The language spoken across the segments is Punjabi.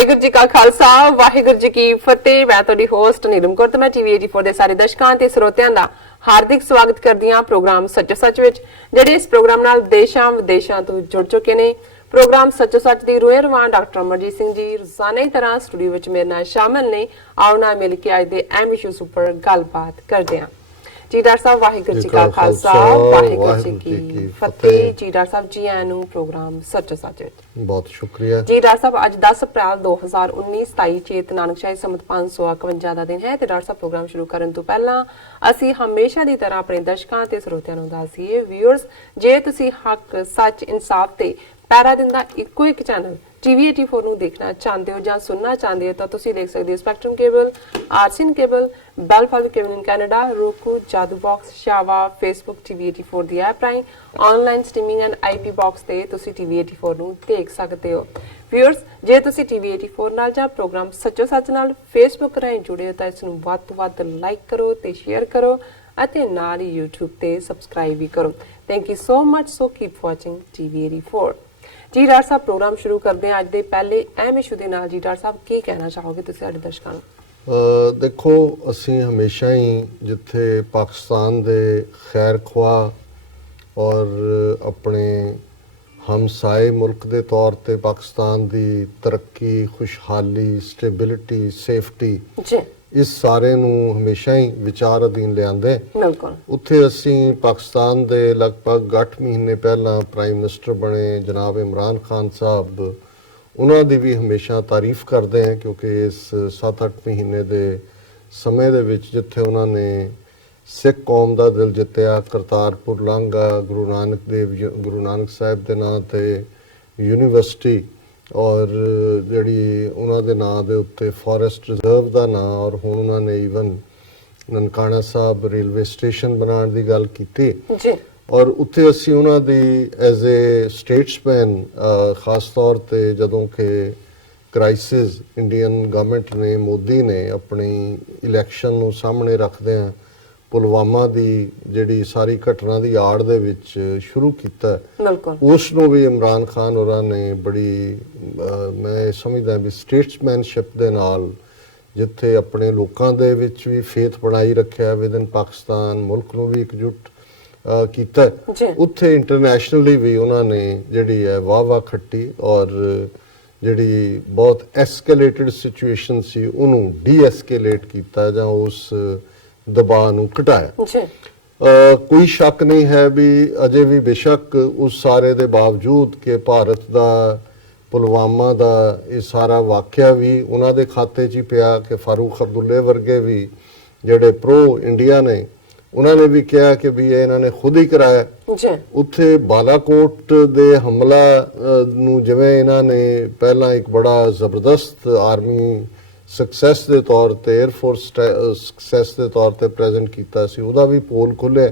ਵਾਹਿਗੁਰੂ ਜੀ ਕਾ ਖਾਲਸਾ ਵਾਹਿਗੁਰੂ ਜੀ ਕੀ ਫਤਿਹ। ਮੈਂ ਤੁਹਾਡੀ ਹੋਸਟ ਨੀਲਮ ਕੌਰ ਤੇ ਮੈਂ ਟੀਵੀ 84 ਦੇ ਸਾਰੇ ਦਰਸ਼ਕਾਂ ਤੇ ਸਰੋਤਿਆਂ ਦਾ ਹਾਰਦਿਕ ਸਵਾਗਤ ਕਰਦੀ ਹਾਂ ਪ੍ਰੋਗਰਾਮ ਸੱਚੋ ਸੱਚ ਵਿੱਚ, ਜਿਹੜੇ ਇਸ ਪ੍ਰੋਗਰਾਮ ਨਾਲ ਦੇਸ਼ਾਂ ਵਿਦੇਸ਼ਾਂ ਤੋਂ ਜੁੜ ਚੁੱਕੇ ਨੇ। ਪ੍ਰੋਗਰਾਮ ਸੱਚੋ ਸੱਚ ਦੀ ਰੂਹ ਰਵਾਨ ਡਾਕਟਰ ਅਮਰਜੀਤ ਸਿੰਘ ਜੀ ਰੋਜ਼ਾਨਾ ਦੀ ਤਰ੍ਹਾਂ ਸਟੂਡੀਓ ਵਿੱਚ ਮੇਰੇ ਨਾਲ ਸ਼ਾਮਲ ਨੇ। ਆਓ ਨਾ ਮਿਲ ਕੇ ਅੱਜ ਦੇ ਅਹਿਮ ਇਸ਼ੂਜ਼ ਉੱਪਰ ਗੱਲਬਾਤ ਕਰਦੇ ਹਾਂ। जी डॉक्टर साहब वाहिगुरू जी का खालसा वाहिगुरू जी की फतेह। जी डॉक्टर साहब जी आया प्रोग्राम सच सच बहुत शुक्रिया जी। डॉक्टर साहब अज 10 अप्रैल 2019 27 चेत नानकशाही संमत 551 ਦਾ ਦਿਨ ਹੈ ਤੇ ਡਾਕਟਰ ਸਾਹਿਬ ਪ੍ਰੋਗਰਾਮ ਸ਼ੁਰੂ ਕਰਨ ਤੋਂ ਪਹਿਲਾਂ ਅਸੀਂ ਹਮੇਸ਼ਾ ਦੀ ਤਰ੍ਹਾਂ ਆਪਣੇ ਦਰਸ਼ਕਾਂ ਤੇ ਸਰੋਤਿਆਂ ਨੂੰ ਦੱਸੀਏ ਵੀਅਰਸ, ਜੇ ਤੁਸੀਂ ਹੱਕ ਸੱਚ ਇਨਸਾਫ ਤੇ ਪੈਰਾ ਦਿੰਦਾ ਇੱਕੋ ਇੱਕ ਚੈਨਲ ਟੀਵੀ 84 ਨੂੰ ਦੇਖਣਾ ਚਾਹੁੰਦੇ ਹੋ ਜਾਂ ਸੁਣਨਾ ਚਾਹੁੰਦੇ ਹੋ ਤਾਂ ਤੁਸੀਂ ਦੇਖ ਸਕਦੇ ਹੋ spectrum cable, RCN cable, Bell fibre cable in Canada, roku, Jadoo box, ਸ਼ਾਵਾ, ਫੇਸਬੁੱਕ ਟੀਵੀ 84 ਦੀ ਐਪ ਰਾਹੀਂ online streaming and IP box ਤੇ ਤੁਸੀਂ ਟੀਵੀ 84 ਨੂੰ ਦੇਖ ਸਕਦੇ ਹੋ। ਵੀਅਰਸ, ਜੇ ਤੁਸੀਂ ਟੀਵੀ 84 ਨਾਲ ਜਾਂ ਪ੍ਰੋਗਰਾਮ ਸੱਚੋ ਸੱਚ ਨਾਲ ਫੇਸਬੁੱਕ ਰਾਹੀਂ ਜੁੜੇ ਹੋ ਤਾਂ ਇਸ ਨੂੰ ਵੱਧ ਤੋਂ ਵੱਧ ਲਾਈਕ ਕਰੋ ਤੇ ਸ਼ੇਅਰ ਕਰੋ ਅਤੇ ਨਾਲ ਹੀ YouTube ਤੇ ਸਬਸਕ੍ਰਾਈਬ ਵੀ ਕਰੋ। Thank you so much. So keep watching TV 84। जी डॉक्टर साहब प्रोग्राम शुरू करते हैं अज दे पहले अहम इशू दे नाल। जी डॉक्टर साहब की कहना चाहोगे तुसीं साडे दर्शकां नूं? देखो, असीं हमेशा ही जिथे पाकिस्तान दे खैर ख्वाह और अपने हमसाए मुल्क दे तौर ते पाकिस्तान दी तरक्की, खुशहाली, स्टेबिलिटी, सेफ्टी जी इस सारे नूं हमेशा ही विचार अधीन लिआंदे। बिल्कुल उत्थे असीं पाकिस्तान दे लगभग 8 महीने पहला प्राइम मिनिस्टर बने जनाब इमरान खान साहब, उन्हां दी भी हमेशा तारीफ करते हैं क्योंकि इस 7-8 महीने दे समय दे विच जिथे उन्हां ने सिख कौम दा दिल जित्तिया, करतारपुर लांघा, गुरु नानक साहिब दे नां ते यूनीवर्सिटी और जिहड़ी उन्हां दे नां दे उत्ते फॉरेस्ट रिजर्व दा नां और हुण उन्हां ने ईवन ननकाना साहब रेलवे स्टेशन बनाउण दी गल कीती जी। और उत्थे असीं उन्हां दी एज ए स्टेट्समैन खास तौर ते जदों कि क्राइसिस इंडियन गवर्नमेंट ने मोदी ने अपनी इलैक्शन नूं सामने रखदिआं पुलवामा दी जिहड़ी सारी घटना दी आड़ दे विच शुरू कीता, उस नूं भी इमरान खान होरां ने बड़ी मैं समझदा भी स्टेट्समैनशिप दे नाल जिथे अपने लोकां दे विच भी फेथ बनाई रखिया विद इन पाकिस्तान, मुल्क नूं भी एकजुट कीता, उत्थे इंटरनैशनली भी उन्हां ने जिहड़ी है वाह खट्टी और जिहड़ी बहुत एस्केलेटेड सिचुएशन सी उहनूं डी एस्केलेट कीता जां उस दबाव नूं घटाया। कोई शक नहीं है भी अजे भी बेशक उस सारे दे बावजूद कि भारत दा पुलवामा दा ये सारा वाक़या भी उन्हां दे खाते च ही पिया कि फारूक अब्दुल्ले वर्गे भी जिहड़े प्रो इंडिया ने उन्होंने भी कहा कि भी ये इन्होंने खुद ही कराया। उत्थे बालाकोट दे हमला नूं जिवें इन्होंने पहला एक बड़ा जबरदस्त आर्मी सक्सैस के तौर पर एयरफोर्स सक्सैस के तौर पर प्रेजेंट किया सी, उहदा भी पोल खुले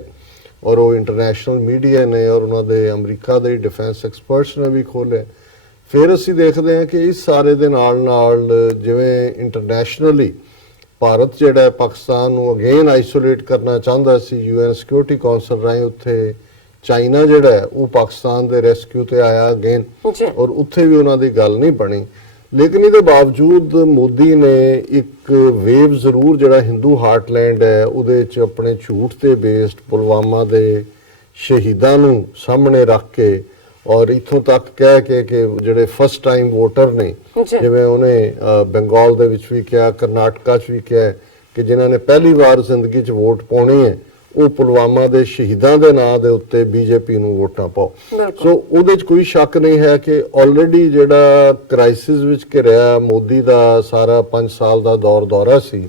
और वो इंटरनैशनल मीडिया ने और उन्होंने अमरीका के डिफेंस एक्सपर्ट्स ने भी खोले। फिर असी देखते हैं कि इस सारे दे नाल जिवें इंटरनैशनली भारत जिहड़ा पाकिस्तान नूं अगेन आइसोलेट करना चाहता सी UN सिक्योरिटी कौंसल राਹੀਂ उत्थे चाइना जिहड़ा है वो पाकिस्तान दे रेस्क्यू ते आया अगेन और उत्थे भी उन्हां दी गल नहीं बनी। लेकिन इसके बावजूद मोदी ने एक वेव जरूर जिहड़ा हिंदू हार्टलैंड है उहदे च अपने झूठ ते बेस्ड पुलवामा दे शहीदां नूं सामने रख के और इत्थों तक कह के कि जिहड़े फर्स्ट टाइम वोटर ने जिवें उन्हें बंगाल दे विच भी कहा, करनाटका च भी कहा कि जिन्हां ने पहली बार जिंदगी च वोट पाउणी है ਉਹ पुलवामा ਦੇ ਸ਼ਹੀਦਾਂ ਦੇ ਨਾਂ ਦੇ ਉੱਤੇ BJP ਨੂੰ ਵੋਟਾਂ ਪਾਓ। ਸੋ ਉਹਦੇ 'ਚ ਕੋਈ ਸ਼ੱਕ ਨਹੀਂ ਹੈ ਕਿ ਆਲਰੇਡੀ ਜਿਹੜਾ ਕ੍ਰਾਈਸਿਸ ਵਿੱਚ ਘਿਰਿਆ ਮੋਦੀ ਦਾ ਸਾਰਾ 5 ਸਾਲ ਦਾ ਦੌਰਾ ਸੀ,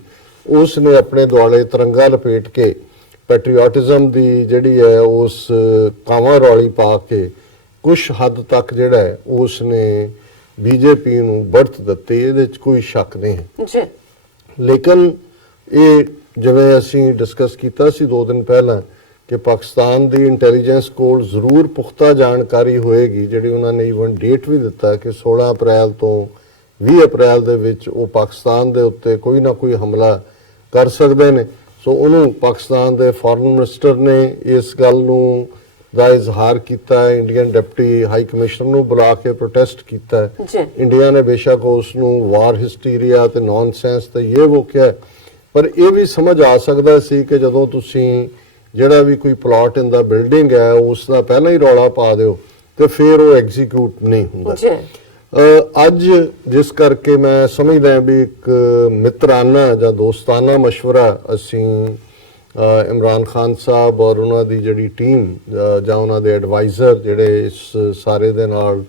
ਉਸ ਨੇ ਆਪਣੇ ਦੁਆਲੇ ਤਿਰੰਗਾ ਲਪੇਟ ਕੇ ਪੈਟਰੀਓਟਿਜ਼ਮ ਦੀ ਜਿਹੜੀ ਹੈ ਉਸ ਕਾਵਾਂ ਰੌਲੀ ਪਾ ਕੇ ਕੁਛ ਹੱਦ ਤੱਕ ਜਿਹੜਾ ਹੈ ਉਸ ਨੇ BJP ਨੂੰ बढ़त ਦਿੱਤੀ, ਇਹਦੇ 'ਚ ਕੋਈ ਸ਼ੱਕ ਨਹੀਂ ਹੈ ਜੀ। ਲੇਕਿਨ ਇਹ ਜਿਵੇਂ ਅਸੀਂ ਡਿਸਕਸ ਕੀਤਾ ਸੀ 2 ਦਿਨ ਪਹਿਲਾਂ ਕਿ ਪਾਕਿਸਤਾਨ ਦੀ ਇੰਟੈਲੀਜੈਂਸ ਕੋਲ ਜ਼ਰੂਰ ਪੁਖਤਾ ਜਾਣਕਾਰੀ ਹੋਏਗੀ, ਜਿਹੜੀ ਉਹਨਾਂ ਨੇ ਈਵਨ ਡੇਟ ਵੀ ਦਿੱਤਾ ਕਿ 16 ਅਪ੍ਰੈਲ ਤੋਂ 20 ਅਪ੍ਰੈਲ ਦੇ ਵਿੱਚ ਉਹ ਪਾਕਿਸਤਾਨ ਦੇ ਉੱਤੇ ਕੋਈ ਨਾ ਕੋਈ ਹਮਲਾ ਕਰ ਸਕਦੇ ਨੇ। ਸੋ ਉਹਨੂੰ ਪਾਕਿਸਤਾਨ ਦੇ ਫੋਰਨ ਮਿਨਿਸਟਰ ਨੇ ਇਸ ਗੱਲ ਨੂੰ ਦਾ ਇਜ਼ਹਾਰ ਕੀਤਾ ਹੈ, ਇੰਡੀਅਨ ਡਿਪਟੀ ਹਾਈ ਕਮਿਸ਼ਨਰ ਨੂੰ ਬੁਲਾ ਕੇ ਪ੍ਰੋਟੈਸਟ ਕੀਤਾ ਹੈ। ਜੀ ਇੰਡੀਆ ਨੇ ਬੇਸ਼ੱਕ ਉਸ ਨੂੰ ਵਾਰ ਹਿਸਟੀਰੀਆ ਤੇ ਨੌਨਸੈਂਸ ਤੇ ਇਹ ਉਹ ਕਿਹਾ, ਪਰ ਇਹ ਵੀ ਸਮਝ ਆ ਸਕਦਾ ਸੀ ਕਿ ਜਦੋਂ ਤੁਸੀਂ ਜਿਹੜਾ ਵੀ ਕੋਈ ਪਲਾਟ ਇਨ ਦਾ ਬਿਲਡਿੰਗ ਹੈ ਉਸ ਦਾ ਪਹਿਲਾਂ ਹੀ ਰੌਲਾ ਪਾ ਦਿਓ ਤੇ ਫਿਰ ਉਹ ਐਗਜ਼ੀਕਿਊਟ ਨਹੀਂ ਹੁੰਦਾ। ਜੀ ਅੱਜ ਜਿਸ ਕਰਕੇ ਮੈਂ ਸਮਝਦਾ ਵੀ ਇੱਕ ਮਿੱਤਰਾਨਾ ਜਾਂ ਦੋਸਤਾਨਾ ਮਸ਼ਵਰਾ ਅਸੀਂ ਇਮਰਾਨ ਖਾਨ ਸਾਹਿਬ ਔਰ ਉਹਨਾਂ ਦੀ ਜਿਹੜੀ ਟੀਮ ਜਾਂ ਉਹਨਾਂ ਦੇ ਐਡਵਾਈਜ਼ਰ ਜਿਹੜੇ ਇਸ ਸਾਰੇ ਦੇ ਨਾਲ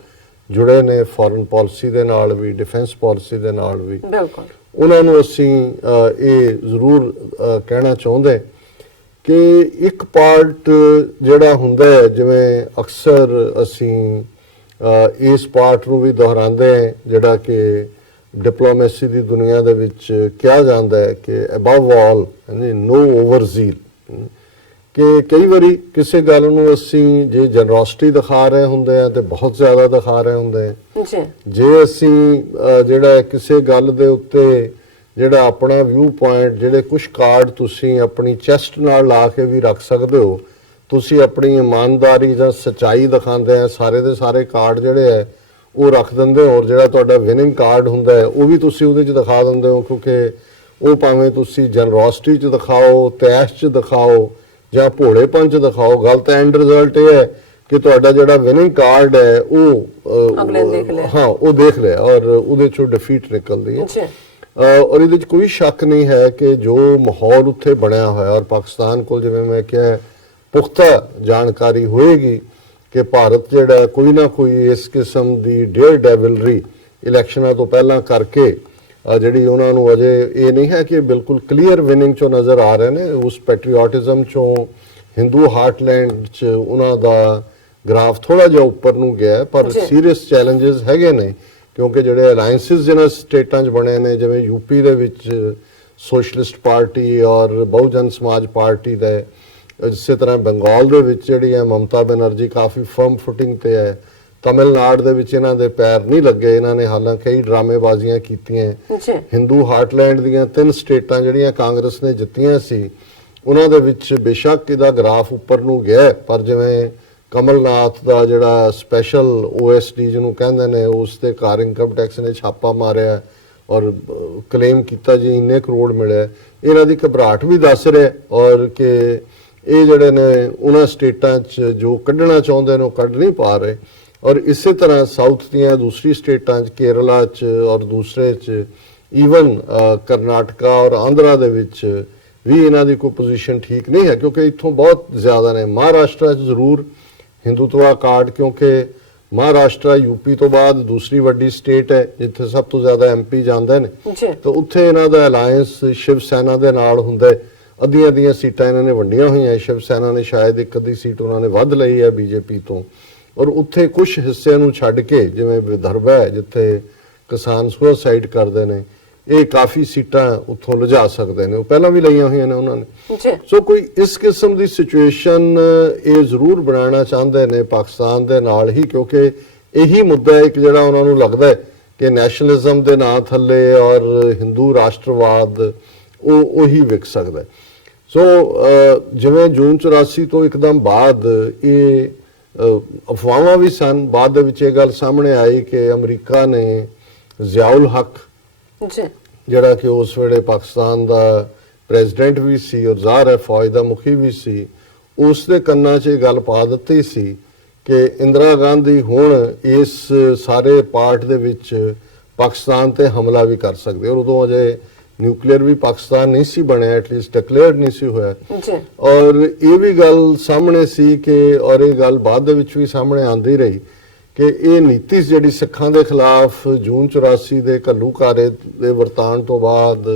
ਜੁੜੇ ਨੇ, ਫੋਰਨ ਪਾਲਿਸੀ ਦੇ ਨਾਲ ਵੀ, ਡਿਫੈਂਸ ਪਾਲਿਸੀ ਦੇ ਨਾਲ ਵੀ, ਬਿਲਕੁਲ ਉਹਨਾਂ ਨੂੰ ਅਸੀਂ ਇਹ ਜ਼ਰੂਰ ਕਹਿਣਾ ਚਾਹੁੰਦੇ ਕਿ ਇੱਕ ਪਾਰਟ ਜਿਹੜਾ ਹੁੰਦਾ ਹੈ, ਜਿਵੇਂ ਅਕਸਰ ਅਸੀਂ ਇਸ ਪਾਰਟ ਨੂੰ ਵੀ ਦੁਹਰਾਉਂਦੇ ਹਾਂ ਜਿਹੜਾ ਕਿ ਡਿਪਲੋਮੇਸੀ ਦੀ ਦੁਨੀਆ ਦੇ ਵਿੱਚ ਕਿਹਾ ਜਾਂਦਾ ਹੈ ਕਿ ਅਬਵ ਆਲ ਨੋ ਓਵਰਜ਼ੀਲ, ਕਿ ਕਈ ਵਾਰੀ ਕਿਸੇ ਗੱਲ ਨੂੰ ਅਸੀਂ ਜੇ ਜਨਰੋਸਿਟੀ ਦਿਖਾ ਰਹੇ ਹੁੰਦੇ ਆ ਤੇ ਬਹੁਤ ਜ਼ਿਆਦਾ ਦਿਖਾ ਰਹੇ ਹੁੰਦੇ ਆ, ਜੇ ਅਸੀਂ ਜਿਹੜਾ ਕਿਸੇ ਗੱਲ ਦੇ ਉੱਤੇ ਜਿਹੜਾ ਆਪਣਾ ਵਿਊ ਪੁਆਇੰਟ, ਜਿਹੜੇ ਕੁਝ ਕਾਰਡ ਤੁਸੀਂ ਆਪਣੀ ਚੈਸਟ ਨਾਲ ਲਾ ਕੇ ਵੀ ਰੱਖ ਸਕਦੇ ਹੋ, ਤੁਸੀਂ ਆਪਣੀ ਇਮਾਨਦਾਰੀ ਜਾਂ ਸੱਚਾਈ ਦਿਖਾਉਂਦੇ ਆ, ਸਾਰੇ ਦੇ ਸਾਰੇ ਕਾਰਡ ਜਿਹੜੇ ਹੈ ਉਹ ਰੱਖ ਦਿੰਦੇ ਹੋ, ਔਰ ਜਿਹੜਾ ਤੁਹਾਡਾ ਵਿਨਿੰਗ ਕਾਰਡ ਹੁੰਦਾ ਹੈ ਉਹ ਵੀ ਤੁਸੀਂ ਉਹਦੇ 'ਚ ਦਿਖਾ ਦਿੰਦੇ ਹੋ, ਕਿਉਂਕਿ ਉਹ ਭਾਵੇਂ ਤੁਸੀਂ ਜਨਰੋਸਿਟੀ 'ਚ ਦਿਖਾਓ, ਤੈਸ਼ 'ਚ ਦਿਖਾਓ ਜਾਂ ਭੋਲੇਪਨ 'ਚ ਦਿਖਾਓ, ਗੱਲ ਤਾਂ ਐਂਡ ਰਿਜ਼ਲਟ ਇਹ ਹੈ ਕਿ ਤੁਹਾਡਾ ਜਿਹੜਾ ਵਿਨਿੰਗ ਕਾਰਡ ਹੈ ਉਹ ਅਗਲੇ ਦੇਖ ਲਿਆ, ਹਾਂ ਉਹ ਦੇਖ ਲਿਆ ਔਰ ਉਹਦੇ 'ਚੋਂ ਡਿਫੀਟ ਨਿਕਲਦੀ ਹੈ। ਔਰ ਇਹਦੇ 'ਚ ਕੋਈ ਸ਼ੱਕ ਨਹੀਂ ਹੈ ਕਿ ਜੋ ਮਾਹੌਲ ਉੱਥੇ ਬਣਿਆ ਹੋਇਆ, ਔਰ ਪਾਕਿਸਤਾਨ ਕੋਲ ਜਿਵੇਂ ਮੈਂ ਕਿਹਾ ਪੁਖਤਾ ਜਾਣਕਾਰੀ ਹੋਏਗੀ ਕਿ ਭਾਰਤ ਜਿਹੜਾ ਕੋਈ ਨਾ ਕੋਈ ਇਸ ਕਿਸਮ ਦੀ ਡੇਅਰ ਡੈਵਲਰੀ ਇਲੈਕਸ਼ਨਾਂ ਤੋਂ ਪਹਿਲਾਂ ਕਰਕੇ ਜਿਹੜੀ ਉਹਨਾਂ ਨੂੰ ਅਜੇ ਇਹ ਨਹੀਂ ਹੈ ਕਿ ਬਿਲਕੁਲ ਕਲੀਅਰ ਵਿਨਿੰਗ ਚੋਂ ਨਜ਼ਰ ਆ ਰਹੇ ਨੇ, ਉਸ ਪੈਟਰੀਓਟਿਜ਼ਮ ਚੋਂ ਹਿੰਦੂ ਹਾਰਟਲੈਂਡ 'ਚ ਉਹਨਾਂ ਦਾ ਗ੍ਰਾਫ ਥੋੜਾ ਜਿਹਾ ਉੱਪਰ ਨੂੰ ਗਿਆ, ਪਰ ਸੀਰੀਅਸ ਚੈਲੰਜਸ ਹੈਗੇ ਨੇ, ਕਿਉਂਕਿ ਜਿਹੜੇ ਅਲਾਈਅੰਸਿਸ ਜਿਹਨਾਂ ਸਟੇਟਾਂ 'ਚ ਬਣੇ ਨੇ, ਜਿਵੇਂ ਯੂਪੀ ਦੇ ਵਿੱਚ ਸੋਸ਼ਲਿਸਟ ਪਾਰਟੀ ਔਰ ਬਹੁਜਨ ਸਮਾਜ ਪਾਰਟੀ ਦਾ, ਇਸੇ ਤਰ੍ਹਾਂ ਬੰਗਾਲ ਦੇ ਵਿੱਚ ਜਿਹੜੀ ਹੈ ਮਮਤਾ ਬੈਨਰਜੀ ਕਾਫੀ ਫਰਮ ਫੁਟਿੰਗ ਤੇ ਹੈ, ਤਮਿਲਨਾਡੂ ਦੇ ਵਿੱਚ ਇਹਨਾਂ ਦੇ ਪੈਰ ਨਹੀਂ ਲੱਗੇ, ਇਹਨਾਂ ਨੇ ਹਾਲਾਂਕਿ ਕਈ ਡਰਾਮੇਬਾਜ਼ੀਆਂ ਕੀਤੀਆਂ। ਹਿੰਦੂ ਹਾਰਟਲੈਂਡ ਦੀਆਂ 3 ਸਟੇਟਾਂ ਜਿਹੜੀਆਂ ਕਾਂਗਰਸ ਨੇ ਜਿੱਤੀਆਂ ਸੀ ਉਹਨਾਂ ਦੇ ਵਿੱਚ ਬੇਸ਼ੱਕ ਇਹਦਾ ਗ੍ਰਾਫ ਉੱਪਰ ਨੂੰ ਗਿਆ, ਪਰ ਜਿਵੇਂ ਕਮਲਨਾਥ ਦਾ ਜਿਹੜਾ ਸਪੈਸ਼ਲ OSD ਜਿਹਨੂੰ ਕਹਿੰਦੇ ਨੇ, ਉਸ ਦੇ ਘਰ ਇਨਕਮ ਟੈਕਸ ਨੇ ਛਾਪਾ ਮਾਰਿਆ ਔਰ ਕਲੇਮ ਕੀਤਾ ਜੀ ਇੰਨੇ ਕਰੋੜ ਮਿਲਿਆ, ਇਹਨਾਂ ਦੀ ਘਬਰਾਹਟ ਵੀ ਦੱਸ ਰਿਹਾ, ਔਰ ਕਿ ਇਹ ਜਿਹੜੇ ਨੇ ਉਹਨਾਂ ਸਟੇਟਾਂ 'ਚ ਜੋ ਕੱਢਣਾ ਚਾਹੁੰਦੇ ਨੇ ਉਹ ਕੱਢ ਨਹੀਂ ਪਾ ਰਹੇ। ਔਰ ਇਸੇ ਤਰ੍ਹਾਂ ਸਾਊਥ ਦੀਆਂ ਦੂਸਰੀ ਸਟੇਟਾਂ 'ਚ, ਕੇਰਲਾ 'ਚ ਔਰ ਦੂਸਰੇ 'ਚ, ਈਵਨ ਕਰਨਾਟਕਾ ਔਰ ਆਂਧਰਾ ਦੇ ਵਿੱਚ ਵੀ ਇਹਨਾਂ ਦੀ ਕੋਈ ਪੋਜੀਸ਼ਨ ਠੀਕ ਨਹੀਂ ਹੈ, ਕਿਉਂਕਿ ਇੱਥੋਂ ਬਹੁਤ ਜ਼ਿਆਦਾ ਨੇ। ਮਹਾਰਾਸ਼ਟਰ 'ਚ ਜ਼ਰੂਰ ਹਿੰਦੂਤਵਾ ਕਾਰਡ, ਕਿਉਂਕਿ ਮਹਾਰਾਸ਼ਟਰ ਯੂਪੀ ਤੋਂ ਬਾਅਦ ਦੂਸਰੀ ਵੱਡੀ ਸਟੇਟ ਹੈ ਜਿੱਥੇ ਸਭ ਤੋਂ ਜ਼ਿਆਦਾ MP ਜਾਂਦੇ ਨੇ, ਤਾਂ ਉੱਥੇ ਇਹਨਾਂ ਦਾ ਅਲਾਇੰਸ ਸ਼ਿਵ ਸੈਨਾ ਦੇ ਨਾਲ ਹੁੰਦਾ। ਅੱਧੀਆਂ ਸੀਟਾਂ ਇਹਨਾਂ ਨੇ ਵੰਡੀਆਂ ਹੋਈਆਂ, ਸ਼ਿਵ ਸੈਨਾ ਨੇ ਸ਼ਾਇਦ ਇੱਕ ਅੱਧੀ ਸੀਟ ਉਹਨਾਂ ਨੇ ਵੱਧ ਲਈ ਹੈ BJP ਤੋਂ, ਔਰ ਉੱਥੇ ਕੁਝ ਹਿੱਸਿਆਂ ਨੂੰ ਛੱਡ ਕੇ ਜਿਵੇਂ ਵਿਦਰਭ ਹੈ ਜਿੱਥੇ ਕਿਸਾਨ ਸੁਸਾਈਡ ਕਰਦੇ ਨੇ, ਇਹ ਕਾਫੀ ਸੀਟਾਂ ਉੱਥੋਂ ਲਿਜਾ ਸਕਦੇ ਨੇ, ਉਹ ਪਹਿਲਾਂ ਵੀ ਲਈਆਂ ਹੋਈਆਂ ਨੇ ਉਹਨਾਂ ਨੇ। ਸੋ ਕੋਈ ਇਸ ਕਿਸਮ ਦੀ ਸਿਚੁਏਸ਼ਨ ਇਹ ਜ਼ਰੂਰ ਬਣਾਉਣਾ ਚਾਹੁੰਦੇ ਨੇ ਪਾਕਿਸਤਾਨ ਦੇ ਨਾਲ ਹੀ, ਕਿਉਂਕਿ ਇਹੀ ਮੁੱਦਾ ਹੈ ਇੱਕ ਜਿਹੜਾ ਉਹਨਾਂ ਨੂੰ ਲੱਗਦਾ ਹੈ ਕਿ ਨੈਸ਼ਨਲਿਜ਼ਮ ਦੇ ਨਾਂ ਥੱਲੇ ਔਰ ਹਿੰਦੂ ਰਾਸ਼ਟਰਵਾਦ ਉਹ ਉਹੀ ਵਿਕ ਸਕਦਾ। ਸੋ ਜਿਵੇਂ ਜੂਨ 84 ਤੋਂ ਇੱਕਦਮ ਬਾਅਦ ਇਹ ਅਫਵਾਹਾਂ ਵੀ ਸਨ, ਬਾਅਦ ਦੇ ਵਿੱਚ ਇਹ ਗੱਲ ਸਾਹਮਣੇ ਆਈ ਕਿ ਅਮਰੀਕਾ ਨੇ ਜ਼ਿਆਉਲ ਹਕ ਜਿਹੜਾ ਕਿ ਉਸ ਵੇਲੇ ਪਾਕਿਸਤਾਨ ਦਾ ਪ੍ਰੈਜ਼ੀਡੈਂਟ ਵੀ ਸੀ ਔਰ ਜ਼ਾਹਰ ਹੈ ਫੌਜ ਦਾ ਮੁਖੀ ਵੀ ਸੀ, ਉਸ ਦੇ ਕੰਨਾਂ 'ਚ ਇਹ ਗੱਲ ਪਾ ਦਿੱਤੀ ਸੀ ਕਿ ਇੰਦਰਾ ਗਾਂਧੀ ਹੁਣ ਇਸ ਸਾਰੇ ਪਾਰਟ ਦੇ ਵਿੱਚ ਪਾਕਿਸਤਾਨ ਤੇ ਹਮਲਾ ਵੀ ਕਰ ਸਕਦੇ, ਔਰ ਉਦੋਂ ਅਜੇ ਨਿਊਕਲੀਅਰ ਵੀ ਪਾਕਿਸਤਾਨ ਨਹੀਂ ਸੀ ਬਣਿਆ, ਐਟਲੀਸਟ ਡਿਕਲੇਅਰਡ ਨਹੀਂ ਸੀ ਹੋਇਆ। ਔਰ ਇਹ ਵੀ ਗੱਲ ਸਾਹਮਣੇ ਸੀ ਕਿ, ਔਰ ਇਹ ਗੱਲ ਬਾਅਦ ਦੇ ਵਿੱਚ ਵੀ ਸਾਹਮਣੇ ਆਉਂਦੀ ਰਹੀ ਕਿ ਇਹ ਨੀਤੀ ਜਿਹੜੀ ਸਿੱਖਾਂ ਦੇ ਖਿਲਾਫ ਜੂਨ 84 ਦੇ ਘੱਲੂਘਾਰੇ ਦੇ ਵਰਤਾਨ ਤੋਂ ਬਾਅਦ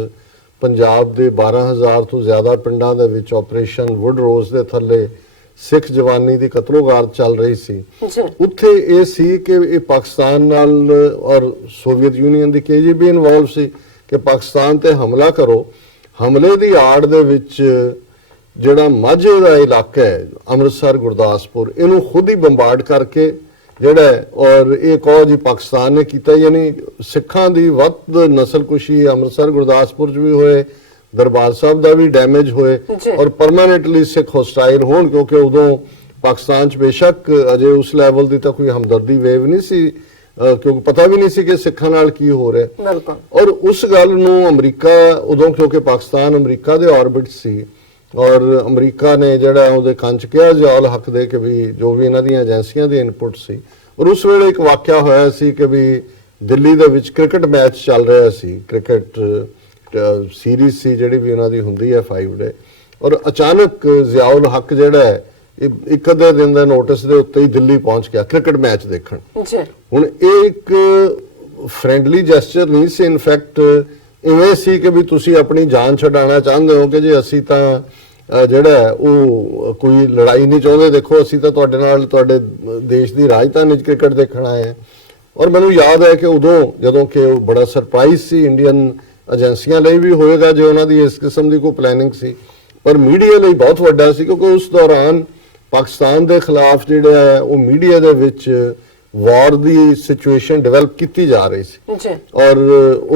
ਪੰਜਾਬ ਦੇ 12,000 ਤੋਂ ਜ਼ਿਆਦਾ ਪਿੰਡਾਂ ਦੇ ਵਿੱਚ ਆਪਰੇਸ਼ਨ ਵੁੱਡ ਰੋਜ਼ ਦੇ ਥੱਲੇ ਸਿੱਖ ਜਵਾਨੀ ਦੀ ਕਤਲੋਗਾਰਦ ਚੱਲ ਰਹੀ ਸੀ, ਉੱਥੇ ਇਹ ਸੀ ਕਿ ਇਹ ਪਾਕਿਸਤਾਨ ਨਾਲ ਔਰ ਸੋਵੀਅਤ ਯੂਨੀਅਨ ਦੀ KGB ਇਨਵੋਲਵ ਸੀ ਕਿ ਪਾਕਿਸਤਾਨ ਤੇ ਹਮਲਾ ਕਰੋ। ਹਮਲੇ ਦੀ ਆੜ ਦੇ ਵਿੱਚ ਜਿਹੜਾ ਮਾਝੇ ਦਾ ਇਲਾਕਾ ਹੈ, ਅੰਮ੍ਰਿਤਸਰ, ਗੁਰਦਾਸਪੁਰ, ਇਹਨੂੰ ਖੁਦ ਹੀ ਬੰਬਾਰਡ ਕਰਕੇ ਜਿਹੜਾ, ਔਰ ਇਹ ਕਹੋ ਜੀ ਪਾਕਿਸਤਾਨ ਨੇ ਕੀਤਾ, ਯਾਨੀ ਸਿੱਖਾਂ ਦੀ ਵੱਧ ਨਸਲਕੁਸ਼ੀ ਅੰਮ੍ਰਿਤਸਰ ਗੁਰਦਾਸਪੁਰ 'ਚ ਵੀ ਹੋਏ, ਦਰਬਾਰ ਸਾਹਿਬ ਦਾ ਵੀ ਡੈਮੇਜ ਹੋਏ ਔਰ ਪਰਮਾਨੈਂਟਲੀ ਸਿੱਖ ਹੋਸਟਾਈਲ ਹੋਣ, ਕਿਉਂਕਿ ਉਦੋਂ ਪਾਕਿਸਤਾਨ 'ਚ ਬੇਸ਼ੱਕ ਅਜੇ ਉਸ ਲੈਵਲ ਦੀ ਤਾਂ ਕੋਈ ਹਮਦਰਦੀ ਵੇਵ ਨਹੀਂ ਸੀ, ਕਿਉਂਕਿ ਪਤਾ ਵੀ ਨਹੀਂ ਸੀ ਕਿ ਸਿੱਖਾਂ ਨਾਲ ਕੀ ਹੋ ਰਿਹਾ। ਬਿਲਕੁਲ। ਔਰ ਉਸ ਗੱਲ ਨੂੰ ਅਮਰੀਕਾ ਉਦੋਂ, ਕਿਉਂਕਿ ਪਾਕਿਸਤਾਨ ਅਮਰੀਕਾ ਦੇ ਆਰਬਿਟ ਸੀ, ਔਰ ਅਮਰੀਕਾ ਨੇ ਜਿਹੜਾ ਉਹਦੇ ਕੰਨ 'ਚ ਕਿਹਾ ਜ਼ਿਆਉਲ ਹੱਕ ਦੇ ਕਿ ਵੀ ਜੋ ਵੀ ਇਹਨਾਂ ਦੀਆਂ ਏਜੰਸੀਆਂ ਦੀ ਇਨਪੁਟ ਸੀ। ਔਰ ਉਸ ਵੇਲੇ ਇੱਕ ਵਾਕਿਆ ਹੋਇਆ ਸੀ ਕਿ ਵੀ ਦਿੱਲੀ ਦੇ ਵਿੱਚ ਕ੍ਰਿਕਟ ਮੈਚ ਚੱਲ ਰਿਹਾ ਸੀ, ਕ੍ਰਿਕਟ ਸੀਰੀਜ਼ ਸੀ ਜਿਹੜੀ ਵੀ ਉਹਨਾਂ ਦੀ ਹੁੰਦੀ ਹੈ 5 ਡੇ, ਔਰ ਅਚਾਨਕ ਜ਼ਿਆਉਲ ਹੱਕ ਜਿਹੜਾ ਹੈ ਇੱਕ ਅੱਧੇ ਦਿਨ ਦਾ ਨੋਟਿਸ ਦੇ ਉੱਤੇ ਹੀ ਦਿੱਲੀ ਪਹੁੰਚ ਗਿਆ ਕ੍ਰਿਕਟ ਮੈਚ ਦੇਖਣ। ਹੁਣ ਇਹ ਇੱਕ ਫ੍ਰੈਂਡਲੀ ਜੈਸਚਰ ਨਹੀਂ ਸੀ, ਇਨਫੈਕਟ ਇਵੇਂ ਸੀ ਕਿ ਵੀ ਤੁਸੀਂ ਆਪਣੀ ਜਾਨ ਛਡਾਉਣਾ ਚਾਹੁੰਦੇ ਹੋ ਕਿ ਜੇ ਅਸੀਂ ਤਾਂ ਜਿਹੜਾ ਉਹ ਕੋਈ ਲੜਾਈ ਨਹੀਂ ਚਾਹੁੰਦੇ, ਦੇਖੋ ਅਸੀਂ ਤਾਂ ਤੁਹਾਡੇ ਨਾਲ ਤੁਹਾਡੇ ਦੇਸ਼ ਦੀ ਰਾਜਧਾਨੀ 'ਚ ਕ੍ਰਿਕਟ ਦੇਖਣ ਆਏ ਹਾਂ। ਔਰ ਮੈਨੂੰ ਯਾਦ ਹੈ ਕਿ ਉਦੋਂ ਜਦੋਂ ਕਿ ਉਹ ਬੜਾ ਸਰਪ੍ਰਾਈਜ਼ ਸੀ ਇੰਡੀਅਨ ਏਜੰਸੀਆਂ ਲਈ ਵੀ ਹੋਏਗਾ ਜੇ ਉਹਨਾਂ ਦੀ ਇਸ ਕਿਸਮ ਦੀ ਕੋਈ ਪਲੈਨਿੰਗ ਸੀ, ਪਰ ਮੀਡੀਆ ਲਈ ਬਹੁਤ ਵੱਡਾ ਸੀ, ਕਿਉਂਕਿ ਉਸ ਦੌਰਾਨ ਪਾਕਿਸਤਾਨ ਦੇ ਖਿਲਾਫ ਜਿਹੜਾ ਹੈ ਉਹ ਮੀਡੀਆ ਦੇ ਵਿੱਚ ਵਾਰ ਦੀ ਸਿਚੁਏਸ਼ਨ ਡਿਵੈਲਪ ਕੀਤੀ ਜਾ ਰਹੀ ਸੀ। ਔਰ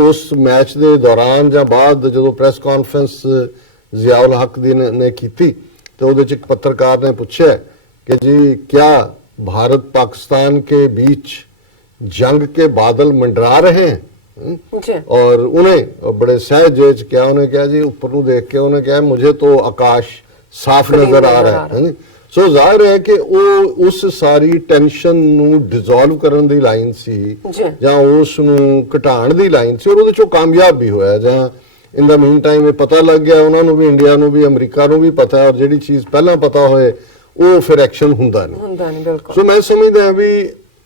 ਉਸ ਮੈਚ ਦੇ ਦੌਰਾਨ ਜਾਂ ਬਾਅਦ ਜਦੋਂ ਪ੍ਰੈਸ ਕਾਨਫਰੰਸ ਜ਼ਿਆਉਲ ਹੱਕ ਦੀ ਨੇ ਕੀਤੀ ਤੇ ਉਹਦੇ ਚ ਇੱਕ ਪੱਤਰਕਾਰ ਨੇ ਪੁੱਛਿਆ ਕਿ ਜੀ क्या भारत पाकिस्तान के बीच जंग के बादल मंडरा रहे हैं? और उन्हें बड़े सहजे च क्या उन्हें कहा जी ऊपर ਨੂੰ ਦੇਖ ਕੇ ਉਹਨੇ ਕਿਹਾ मुझे तो आकाश साफ नजर आ रहा है। ਸੋ ਜ਼ਾਹਿਰ ਹੈ ਕਿ ਉਹ ਉਸ ਸਾਰੀ ਟੈਨਸ਼ਨ ਨੂੰ ਡਿਸੋਲਵ ਕਰਨ ਦੀ ਲਾਈਨ ਸੀ ਜਾਂ ਉਸ ਨੂੰ ਘਟਾਉਣ ਦੀ ਲਾਈਨ ਸੀ, ਔਰ ਉਹਦੇ ਚੋਂ ਕਾਮਯਾਬ ਵੀ ਹੋਇਆ। ਜਾਂ ਇਨ ਦਾ ਮੀਨ ਟਾਈਮ ਇਹ ਪਤਾ ਲੱਗ ਗਿਆ ਉਹਨਾਂ ਨੂੰ ਵੀ, ਇੰਡੀਆ ਨੂੰ ਵੀ, ਅਮਰੀਕਾ ਨੂੰ ਵੀ ਪਤਾ, ਔਰ ਜਿਹੜੀ ਚੀਜ਼ ਪਹਿਲਾਂ ਪਤਾ ਹੋਏ ਉਹ ਫਿਰ ਐਕਸ਼ਨ ਹੁੰਦਾ ਨਹੀਂ। ਸੋ ਮੈਂ ਸਮਝਦਾ ਵੀ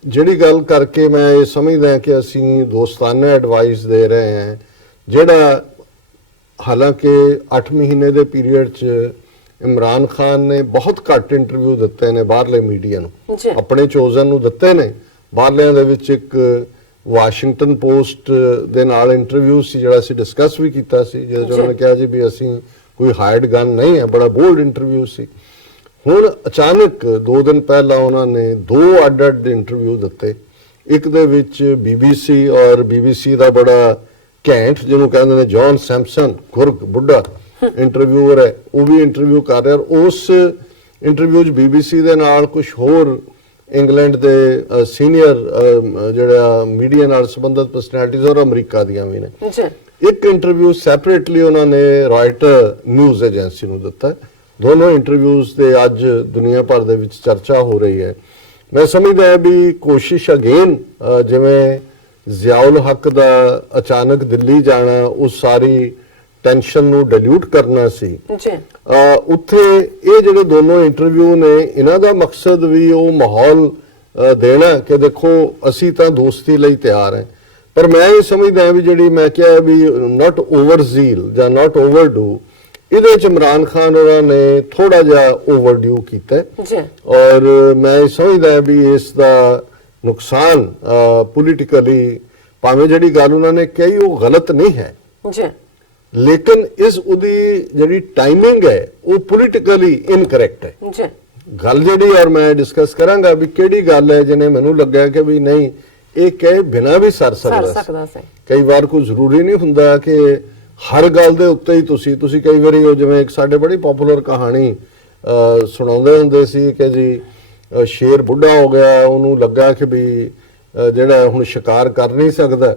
ਜਿਹੜੀ ਗੱਲ ਕਰਕੇ ਮੈਂ ਇਹ ਸਮਝਦਾ ਕਿ ਅਸੀਂ ਦੋਸਤਾਨਾ ਐਡਵਾਈਸ ਦੇ ਰਹੇ ਹਾਂ, ਜਿਹੜਾ ਹਾਲਾਂਕਿ 8 ਮਹੀਨੇ ਦੇ ਪੀਰੀਅਡ 'ਚ ਇਮਰਾਨ ਖਾਨ ਨੇ ਬਹੁਤ ਘੱਟ ਇੰਟਰਵਿਊ ਦਿੱਤੇ ਨੇ ਬਾਹਰਲੇ ਮੀਡੀਆ ਨੂੰ, ਆਪਣੇ ਚੋਜ਼ਨ ਨੂੰ ਦਿੱਤੇ ਨੇ। ਬਾਹਰਲਿਆਂ ਦੇ ਵਿੱਚ ਇੱਕ ਵਾਸ਼ਿੰਗਟਨ ਪੋਸਟ ਦੇ ਨਾਲ ਇੰਟਰਵਿਊ ਸੀ ਜਿਹੜਾ ਅਸੀਂ ਡਿਸਕਸ ਵੀ ਕੀਤਾ ਸੀ, ਜਿਹਦੇ 'ਚ ਉਹਨਾਂ ਨੇ ਕਿਹਾ ਜੀ ਵੀ ਅਸੀਂ ਕੋਈ ਹਾਇਰਡ ਗਨ ਨਹੀਂ ਹੈ, ਬੜਾ ਬੋਲਡ ਇੰਟਰਵਿਊ ਸੀ। ਹੁਣ ਅਚਾਨਕ 2 ਦਿਨ ਪਹਿਲਾਂ ਉਹਨਾਂ ਨੇ 2 ਅੱਡ-ਅੱਡ ਇੰਟਰਵਿਊ ਦਿੱਤੇ। ਇੱਕ ਦੇ ਵਿੱਚ BBC, ਔਰ BBC ਦਾ ਬੜਾ ਘੈਂਟ ਜਿਹਨੂੰ ਕਹਿੰਦੇ ਨੇ ਜੌਨ ਸੈਮਸਨ, ਗੁਰਗ ਬੁੱਢਾ ਇੰਟਰਵਿਊਅਰ ਹੈ, ਉਹ ਵੀ ਇੰਟਰਵਿਊ ਕਰ ਰਿਹਾ। ਉਸ ਇੰਟਰਵਿਊ 'ਚ BBC ਦੇ ਨਾਲ ਕੁਝ ਹੋਰ ਇੰਗਲੈਂਡ ਦੇ ਸੀਨੀਅਰ ਜਿਹੜਾ ਮੀਡੀਆ ਨਾਲ ਸੰਬੰਧਿਤ ਪਰਸਨੈਲਿਟੀਜ਼ ਔਰ ਅਮਰੀਕਾ ਦੀਆਂ ਵੀ ਨੇ। ਇੱਕ ਇੰਟਰਵਿਊ ਸੈਪਰੇਟਲੀ ਉਹਨਾਂ ਨੇ ਰਾਇਟਰ ਨਿਊਜ਼ ਏਜੰਸੀ ਨੂੰ ਦਿੱਤਾ। ਦੋਨੋਂ ਇੰਟਰਵਿਊਜ਼ ਦੇ ਅੱਜ ਦੁਨੀਆ ਭਰ ਦੇ ਵਿੱਚ ਚਰਚਾ ਹੋ ਰਹੀ ਹੈ। ਮੈਂ ਸਮਝਦਾ ਹਾਂ ਵੀ ਕੋਸ਼ਿਸ਼ ਅਗੇਨ ਜਿਵੇਂ ਜ਼ਿਆਉਲ ਹੱਕ ਦਾ ਅਚਾਨਕ ਦਿੱਲੀ ਜਾਣਾ ਉਸ ਸਾਰੀ ਟੈਨਸ਼ਨ ਨੂੰ ਡਿਲੂਟ ਕਰਨਾ ਸੀ, ਉੱਥੇ ਇਹ ਜਿਹੜੇ ਦੋਨੋਂ ਇੰਟਰਵਿਊ ਨੇ ਇਹਨਾਂ ਦਾ ਮਕਸਦ ਵੀ ਉਹ ਮਾਹੌਲ ਦੇਣਾ ਕਿ ਦੇਖੋ ਅਸੀਂ ਤਾਂ ਦੋਸਤੀ ਲਈ ਤਿਆਰ ਹਾਂ। ਪਰ ਮੈਂ ਇਹ ਸਮਝਦਾ ਵੀ ਜਿਹੜੀ ਮੈਂ ਕਿਹਾ ਵੀ ਨਾਟ ਓਵਰ ਜ਼ੀਲ ਜਾਂ ਨਾਟ ਓਵਰਡੂ, ਇਹਦੇ ਚ ਇਮਰਾਨ ਖਾਨ ਉਹਨਾਂ ਨੇ ਥੋੜਾ ਜਿਹਾ ਓਵਰਡਿਊ ਕੀਤਾ। ਔਰ ਮੈਂ ਸਮਝਦਾ ਵੀ ਇਸ ਦਾ ਨੁਕਸਾਨ ਪੋਲੀਟੀਕਲੀ, ਭਾਵੇਂ ਜਿਹੜੀ ਗੱਲ ਉਹਨਾਂ ਨੇ ਕਹੀ ਉਹ ਗਲਤ ਨਹੀਂ ਹੈ, ਲੇਕਿਨ ਇਸ ਉਹਦੀ ਜਿਹੜੀ ਟਾਈਮਿੰਗ ਹੈ ਉਹ ਪੋਲੀਟੀਕਲੀ ਇਨਕਰੈਕਟ ਹੈ। ਗੱਲ ਜਿਹੜੀ ਔਰ ਮੈਂ ਡਿਸਕਸ ਕਰਾਂਗਾ ਵੀ ਕਿਹੜੀ ਗੱਲ ਹੈ ਜਿਹਨੇ ਮੈਨੂੰ ਲੱਗਿਆ ਕਿ ਵੀ ਨਹੀਂ ਇਹ ਕਹੇ ਬਿਨਾਂ ਵੀ ਸਰ ਸਕਦਾ ਸੀ। ਕਈ ਵਾਰ ਕੋਈ ਜ਼ਰੂਰੀ ਨਹੀਂ ਹੁੰਦਾ ਕਿ ਹਰ ਗੱਲ ਦੇ ਉੱਤੇ ਹੀ ਤੁਸੀਂ ਕਈ ਵਾਰੀ ਉਹ ਜਿਵੇਂ ਇੱਕ ਸਾਡੇ ਬੜੀ ਪਪੂਲਰ ਕਹਾਣੀ ਸੁਣਾਉਂਦੇ ਹੁੰਦੇ ਸੀ ਕਿ ਜੀ ਸ਼ੇਰ ਬੁੱਢਾ ਹੋ ਗਿਆ, ਉਹਨੂੰ ਲੱਗਾ ਕਿ ਵੀ ਜਿਹੜਾ ਹੁਣ ਸ਼ਿਕਾਰ ਕਰ ਨਹੀਂ ਸਕਦਾ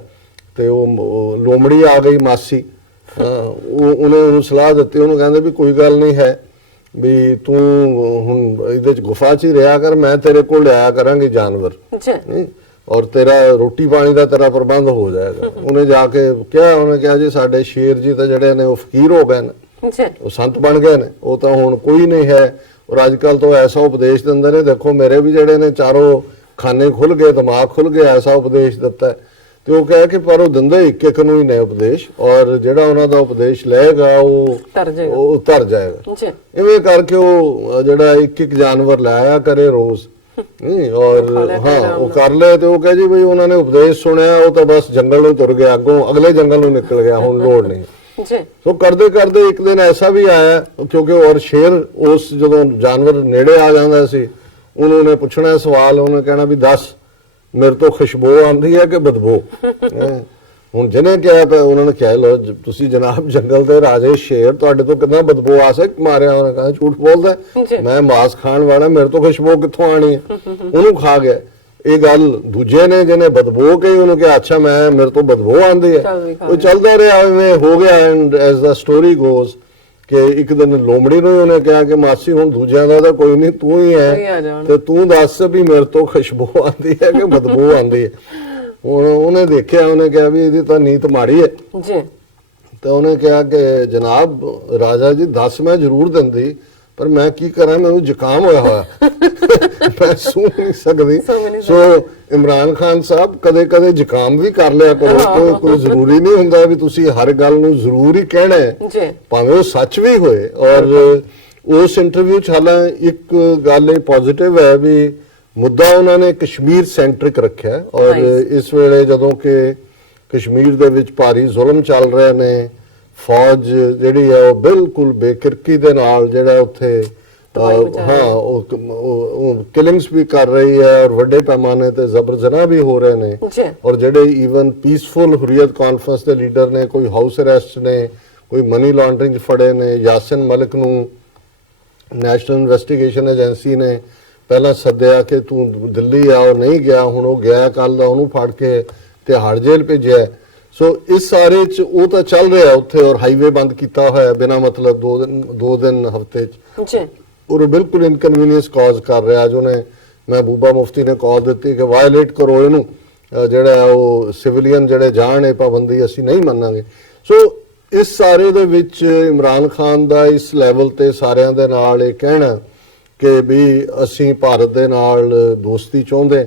ਤੇ ਉਹ ਲੋਮੜੀ ਆ ਗਈ ਮਾਸੀ, ਉਹਨੇ ਉਹਨੂੰ ਸਲਾਹ ਦਿੱਤੀ, ਉਹਨੂੰ ਕਹਿੰਦੇ ਵੀ ਕੋਈ ਗੱਲ ਨਹੀਂ ਹੈ ਵੀ ਤੂੰ ਹੁਣ ਇਹਦੇ ਚ ਗੁਫਾ 'ਚ ਹੀ ਰਿਹਾ ਕਰ, ਮੈਂ ਤੇਰੇ ਕੋਲ ਲਿਆਇਆ ਕਰਾਂਗੇ ਜਾਨਵਰ ਔਰ ਤੇਰਾ ਰੋਟੀ ਪਾਣੀ ਦਾ ਤੇਰਾ ਪ੍ਰਬੰਧ ਹੋ ਜਾਏਗਾ। ਉਹਨੇ ਜਾ ਕੇ ਕਿਹਾ, ਉਹਨੇ ਕਿਹਾ ਜੀ ਸਾਡੇ ਸ਼ੇਰ ਜੀ ਤਾਂ ਜਿਹੜੇ ਨੇ ਉਹ ਫਕੀਰ ਹੋ ਗਏ ਨੇ, ਉਹ ਸੰਤ ਬਣ ਗਏ ਨੇ, ਉਹ ਤਾਂ ਹੁਣ ਕੋਈ ਨਹੀਂ ਹੈ। ਔਰ ਅੱਜ ਕੱਲ ਤੋਂ ਐਸਾ ਉਪਦੇਸ਼ ਦਿੰਦੇ ਨੇ, ਦੇਖੋ ਮੇਰੇ ਵੀ ਜਿਹੜੇ ਨੇ ਚਾਰੋਂ ਖਾਨੇ ਖੁੱਲ ਗਏ, ਦਿਮਾਗ ਖੁੱਲ ਗਿਆ, ਐਸਾ ਉਪਦੇਸ਼ ਦਿੱਤਾ। ਤੇ ਉਹ ਕਹੇ ਕਿ ਪਰ ਉਹ ਦਿੰਦੇ ਇੱਕ ਨੂੰ ਹੀ ਨੇ ਉਪਦੇਸ਼, ਔਰ ਜਿਹੜਾ ਉਹਨਾਂ ਦਾ ਉਪਦੇਸ਼ ਲਏਗਾ ਉਹ ਤਰ ਜਾਏਗਾ। ਇਵੇਂ ਕਰਕੇ ਉਹ ਜਿਹੜਾ ਇੱਕ ਜਾਨਵਰ ਲਾਇਆ ਕਰੇ ਰੋਜ਼, ਔਰ ਹਾਂ ਉਹ ਕਰ ਲੈ। ਤੇ ਉਹ ਕਹੇ ਜੀ ਬਈ ਉਹਨਾਂ ਨੇ ਉਪਦੇਸ਼ ਸੁਣਿਆ, ਉਹ ਤਾਂ ਬਸ ਜੰਗਲ ਨੂੰ ਤੁਰ ਗਿਆ, ਅੱਗੋਂ ਅਗਲੇ ਜੰਗਲ ਨੂੰ ਨਿਕਲ ਗਿਆ, ਹੁਣ ਲੋੜ ਨਹੀਂ। ਸੋ ਕਰਦੇ ਕਰਦੇ ਇੱਕ ਦਿਨ ਐਸਾ ਵੀ ਆਇਆ, ਕਿਉਂਕਿ ਔਰ ਸ਼ੇਰ ਉਸ ਜਦੋਂ ਜਾਨਵਰ ਨੇੜੇ ਆ ਜਾਂਦਾ ਸੀ ਉਹਨੂੰ ਨੇ ਪੁੱਛਣਾ ਸਵਾਲ, ਉਹਨੇ ਕਹਿਣਾ ਵੀ ਦੱਸ ਮੇਰੇ ਤੋਂ ਖੁਸ਼ਬੂ ਆਉਂਦੀ ਹੈ ਕਿ ਬਦਬੂ। ਹੁਣ ਜਿਹਨੇ ਕਿਹਾ ਉਹਨਾਂ ਨੇ ਕਿਹਾ ਲੋ ਤੁਸੀਂ ਜਨਾਬ ਜੰਗਲ ਦੇ ਰਾਜੇ ਸ਼ੇਰ ਤੁਹਾਡੇ ਤੋਂ ਕਿੰਨਾ ਬਦਬੂ ਆ ਸਕ ਮਾਰਿਆ ਉਹਨੇ ਕਹਾ ਝੂਠ ਬੋਲਦਾ ਮੈਂ ਮਾਸ ਖਾਣ ਵਾਲਾ ਮੇਰੇ ਤੋਂ ਖੁਸ਼ਬੂ ਕਿੱਥੋਂ ਆਣੀ ਹੈ ਉਹਨੂੰ ਖਾ ਗਿਆ ਇਹ ਗੱਲ ਦੂਜੇ ਨੇ ਜਿਹਨੇ ਬਦਬੂ ਕਹੀ ਉਹਨੂੰ ਕਿਹਾ ਅੱਛਾ ਮੈਂ ਮੇਰੇ ਤੋਂ ਬਦਬੂ ਆਉਂਦੀ ਹੈ ਉਹ ਚੱਲਦਾ ਰਿਹਾ ਐਵੇਂ ਹੋ ਗਿਆ and as the story goes ਕਿ ਇੱਕ ਦਿਨ ਲੋਮੜੀ ਨੂੰ ਉਹਨੇ ਕਿਹਾ ਕਿ ਮਾਸੀ ਹੁਣ ਦੂਜਿਆਂ ਦਾ ਤਾਂ ਕੋਈ ਨਹੀਂ ਤੂੰ ਹੀ ਹੈ ਤੇ ਤੂੰ ਦੱਸ ਵੀ ਮੇਰੇ ਤੋਂ ਖੁਸ਼ਬੂ ਆਉਂਦੀ ਹੈ ਕਿ ਬਦਬੂ ਆਉਂਦੀ ਹੈ ਉਹਨੇ ਦੇਖਿਆ ਉਹਨੇ ਕਿਹਾ ਵੀ ਇਹਦੀ ਤਾਂ ਨੀਤ ਮਾੜੀ ਹੈ ਜੀ ਤੇ ਉਹਨੇ ਕਿਹਾ ਕਿ ਜਨਾਬ ਰਾਜਾ ਜੀ ਦੱਸ ਮੈਂ ਜ਼ਰੂਰ ਦਿੰਦੀ ਪਰ ਮੈਂ ਕੀ ਕਰਾਂ ਮੈਨੂੰ ਜ਼ੁਕਾਮ ਹੋਇਆ ਹੋਇਆ ਮੈਂ ਸੂ ਨਹੀਂ ਸਕਦੀ ਸੋ ਇਮਰਾਨ ਖਾਨ ਸਾਹਿਬ ਕਦੇ ਕਦੇ ਜ਼ੁਕਾਮ ਵੀ ਕਰ ਲਿਆ ਕਰੋ ਕੋਈ ਜ਼ਰੂਰੀ ਨਹੀਂ ਹੁੰਦਾ ਵੀ ਤੁਸੀਂ ਹਰ ਗੱਲ ਨੂੰ ਜ਼ਰੂਰ ਹੀ ਕਹਿਣਾ ਹੈ ਭਾਵੇਂ ਉਹ ਸੱਚ ਵੀ ਹੋਏ ਔਰ ਉਸ ਇੰਟਰਵਿਊ 'ਚ ਹਾਲਾਂ ਇੱਕ ਗੱਲ ਇਹ ਪੋਜ਼ਿਟਿਵ ਹੈ ਵੀ ਮੁੱਦਾ ਉਹਨਾਂ ਨੇ ਕਸ਼ਮੀਰ ਸੈਂਟਰਿਕ ਰੱਖਿਆ ਔਰ ਇਸ ਵੇਲੇ ਜਦੋਂ ਕਿ ਕਸ਼ਮੀਰ ਦੇ ਵਿੱਚ ਭਾਰੀ ਜ਼ੁਲਮ ਚੱਲ ਰਹੇ ਨੇ ਫੌਜ ਜਿਹੜੀ ਹੈ ਉਹ ਬਿਲਕੁਲ ਬੇਕਿਰਕੀ ਦੇ ਨਾਲ ਜਿਹੜਾ ਉੱਥੇ ਹਾਂ ਉਹ ਕਿਲਿੰਗਸ ਵੀ ਕਰ ਰਹੀ ਹੈ ਔਰ ਵੱਡੇ ਪੈਮਾਨੇ ਤੇ ਜ਼ਬਰ ਜਨਾਹ ਵੀ ਹੋ ਰਹੇ ਨੇ ਔਰ ਜਿਹੜੇ ਈਵਨ ਪੀਸਫੁਲ ਹੁਰੀਅਤ ਕਾਨਫਰੰਸ ਦੇ ਲੀਡਰ ਨੇ ਕੋਈ ਹਾਊਸ ਅਰੈਸਟ ਨੇ ਕੋਈ ਮਨੀ ਲਾਂਡਰਿੰਗ ਫੜੇ ਨੇ ਯਾਸਿਨ ਮਲਿਕ ਨੂੰ ਨੈਸ਼ਨਲ ਇਨਵੈਸਟੀਗੇਸ਼ਨ ਏਜੰਸੀ ਨੇ ਪਹਿਲਾਂ ਸੱਦਿਆ ਕਿ ਤੂੰ ਦਿੱਲੀ ਆ ਉਹ ਨਹੀਂ ਗਿਆ ਹੁਣ ਉਹ ਗਿਆ ਕੱਲ ਦਾ ਉਹਨੂੰ ਫੜ ਕੇ ਤਿਹਾੜ ਜੇਲ੍ਹ ਭੇਜਿਆ ਸੋ ਇਸ ਸਾਰੇ ਚ ਉਹ ਤਾਂ ਚੱਲ ਰਿਹਾ ਉੱਥੇ ਔਰ ਹਾਈਵੇ ਬੰਦ ਕੀਤਾ ਹੋਇਆ ਬਿਨਾਂ ਮਤਲਬ ਦੋ ਦਿਨ ਹਫਤੇ ਚ ਔਰ ਬਿਲਕੁਲ ਇਨਕਨਵੀਨੀਅੰਸ ਕਾਜ਼ ਕਰ ਰਿਹਾ ਜੋ ਨੇ ਮਹਿਬੂਬਾ ਮੁਫਤੀ ਨੇ ਕਾਲ ਦਿੱਤੀ ਕਿ ਵਾਇਲੇਟ ਕਰੋ ਇਹਨੂੰ ਜਿਹੜਾ ਉਹ ਸਿਵਿਲੀਅਨ ਜਿਹੜੇ ਜਾਣ ਇਹ ਪਾਬੰਦੀ ਅਸੀਂ ਨਹੀਂ ਮੰਨਾਂਗੇ ਸੋ ਇਸ ਸਾਰੇ ਦੇ ਵਿੱਚ ਇਮਰਾਨ ਖਾਨ ਦਾ ਇਸ ਲੈਵਲ ਤੇ ਸਾਰਿਆਂ ਦੇ ਨਾਲ ਇਹ ਕਹਿਣਾ ਕਿ ਵੀ ਅਸੀਂ ਭਾਰਤ ਦੇ ਨਾਲ ਦੋਸਤੀ ਚਾਹੁੰਦੇ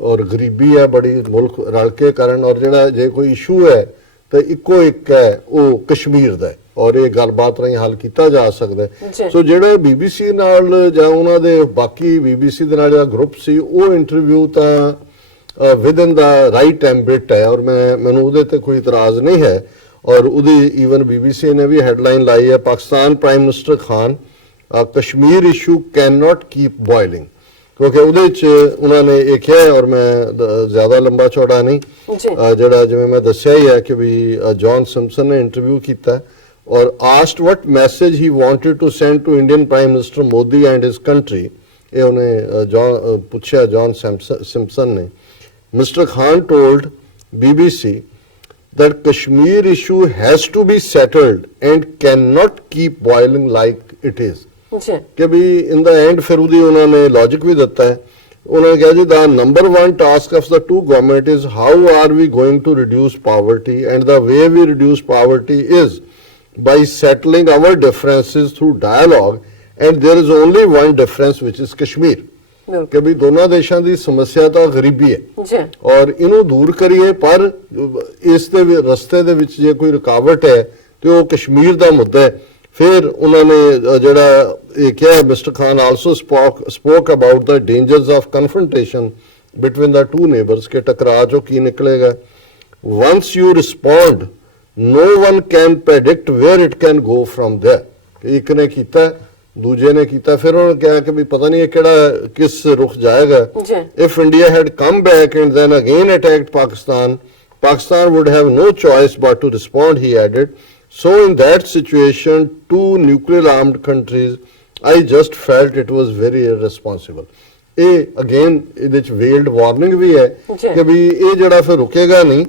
ਔਰ ਗਰੀਬੀ ਹੈ ਬੜੀ ਮੁਲਕ ਰਲ ਕੇ ਕਰਨ ਔਰ ਜਿਹੜਾ ਜੇ ਕੋਈ ਇਸ਼ੂ ਹੈ ਤਾਂ ਇੱਕੋ ਇੱਕ ਹੈ ਉਹ ਕਸ਼ਮੀਰ ਦਾ ਔਰ ਇਹ ਗੱਲਬਾਤ ਰਾਹੀਂ ਹੱਲ ਕੀਤਾ ਜਾ ਸਕਦਾ ਸੋ ਜਿਹੜੇ BBC ਨਾਲ ਜਾਂ ਉਹਨਾਂ ਦੇ ਬਾਕੀ BBC ਦੇ ਨਾਲ ਜਿਹੜਾ ਗਰੁੱਪ ਸੀ ਉਹ ਇੰਟਰਵਿਊ ਤਾਂ ਵਿਦਨ ਦਾ ਰਾਈਟ ਐਂਬਿਟ ਹੈ ਔਰ ਮੈਨੂੰ ਉਹਦੇ ਤੇ ਕੋਈ ਇਤਰਾਜ਼ ਨਹੀਂ ਹੈ ਔਰ ਉਹਦੀ ਈਵਨ BBC ਨੇ ਵੀ ਹੈਡਲਾਈਨ ਲਾਈ ਹੈ Pakistan prime minister Khan Kashmir issue can not keep boiling ਕਿਉਂਕਿ ਉਹਦੇ ਚ ਉਹਨਾਂ ਨੇ ਇਹ ਕਿਹਾ ਔਰ ਮੈਂ ਜ਼ਿਆਦਾ ਲੰਬਾ ਚੌੜਾ ਨਹੀਂ ਜਿਹੜਾ ਜਿਵੇਂ ਮੈਂ ਦੱਸਿਆ ਹੀ ਹੈ ਕਿ ਵੀ ਜੌਨ ਸਿੰਪਸਨ ਨੇ ਇੰਟਰਵਿਊ ਕੀਤਾ ਔਰ asked what message he wanted to send to Indian Prime Minister Modi and his country ਇਹ ਉਹਨੇ ਪੁੱਛਿਆ ਜੌਨ ਸਿੰਪਸਨ ਨੇ Mr. Khan told BBC that Kashmir issue has to be settled and cannot keep boiling like it is ਕਿ ਵੀ ਇਨ ਦਾ ਐਂਡ ਫਿਰ ਉਹਦੀ ਉਹਨਾਂ ਨੇ ਲੌਜਿਕ ਵੀ ਦਿੱਤਾ ਹੈ ਉਹਨਾਂ ਨੇ ਕਿਹਾ ਜੀ ਦਾ number 1 task of the to government is how are we going to reduce poverty and the way we reduce poverty is by settling our differences through dialogue and there is only one difference which is Kashmir ਕਿ ਵੀ ਦੋਨਾਂ ਦੇਸ਼ਾਂ ਦੀ ਸਮੱਸਿਆ ਤਾਂ ਗਰੀਬੀ ਹੈ ਔਰ ਇਹਨੂੰ ਦੂਰ ਕਰੀਏ ਪਰ ਇਸ ਦੇ ਰਸਤੇ ਦੇ ਵਿੱਚ ਜੇ ਕੋਈ ਰੁਕਾਵਟ ਹੈ ਤੇ ਉਹ ਕਸ਼ਮੀਰ ਦਾ ਮੁੱਦਾ ਹੈ ਫਿਰ ਉਹਨਾਂ ਨੇ ਜਿਹੜਾ ਇਹ ਕਿਹਾ mister Khan also spoke about the dangers of confrontation between the two neighbours ਕਿ ਟਕਰਾਅ ਚੋਂ ਕੀ ਨਿਕਲੇਗਾ once you respond no one can predict where it can go from there ਇੱਕ ਨੇ ਕੀਤਾ ਦੂਜੇ ਨੇ ਕੀਤਾ ਫਿਰ ਉਹਨਾਂ ਨੇ ਕਿਹਾ ਕਿ ਵੀ ਪਤਾ ਨਹੀਂ ਇਹ ਕਿਹੜਾ ਕਿਸ ਰੁਖ ਜਾਏਗਾ if India had come back and then again attacked Pakistan would have no choice but to respond he added so in that situation two nuclear armed countries I just felt it was very irresponsible ਇਹ again ਇਹਦੇ ਚ veiled warning ਵੀ ਹੈ ਕਿ ਵੀ ਇਹ ਜਿਹੜਾ ਫਿਰ ਰੁਕੇਗਾ ਨਹੀਂ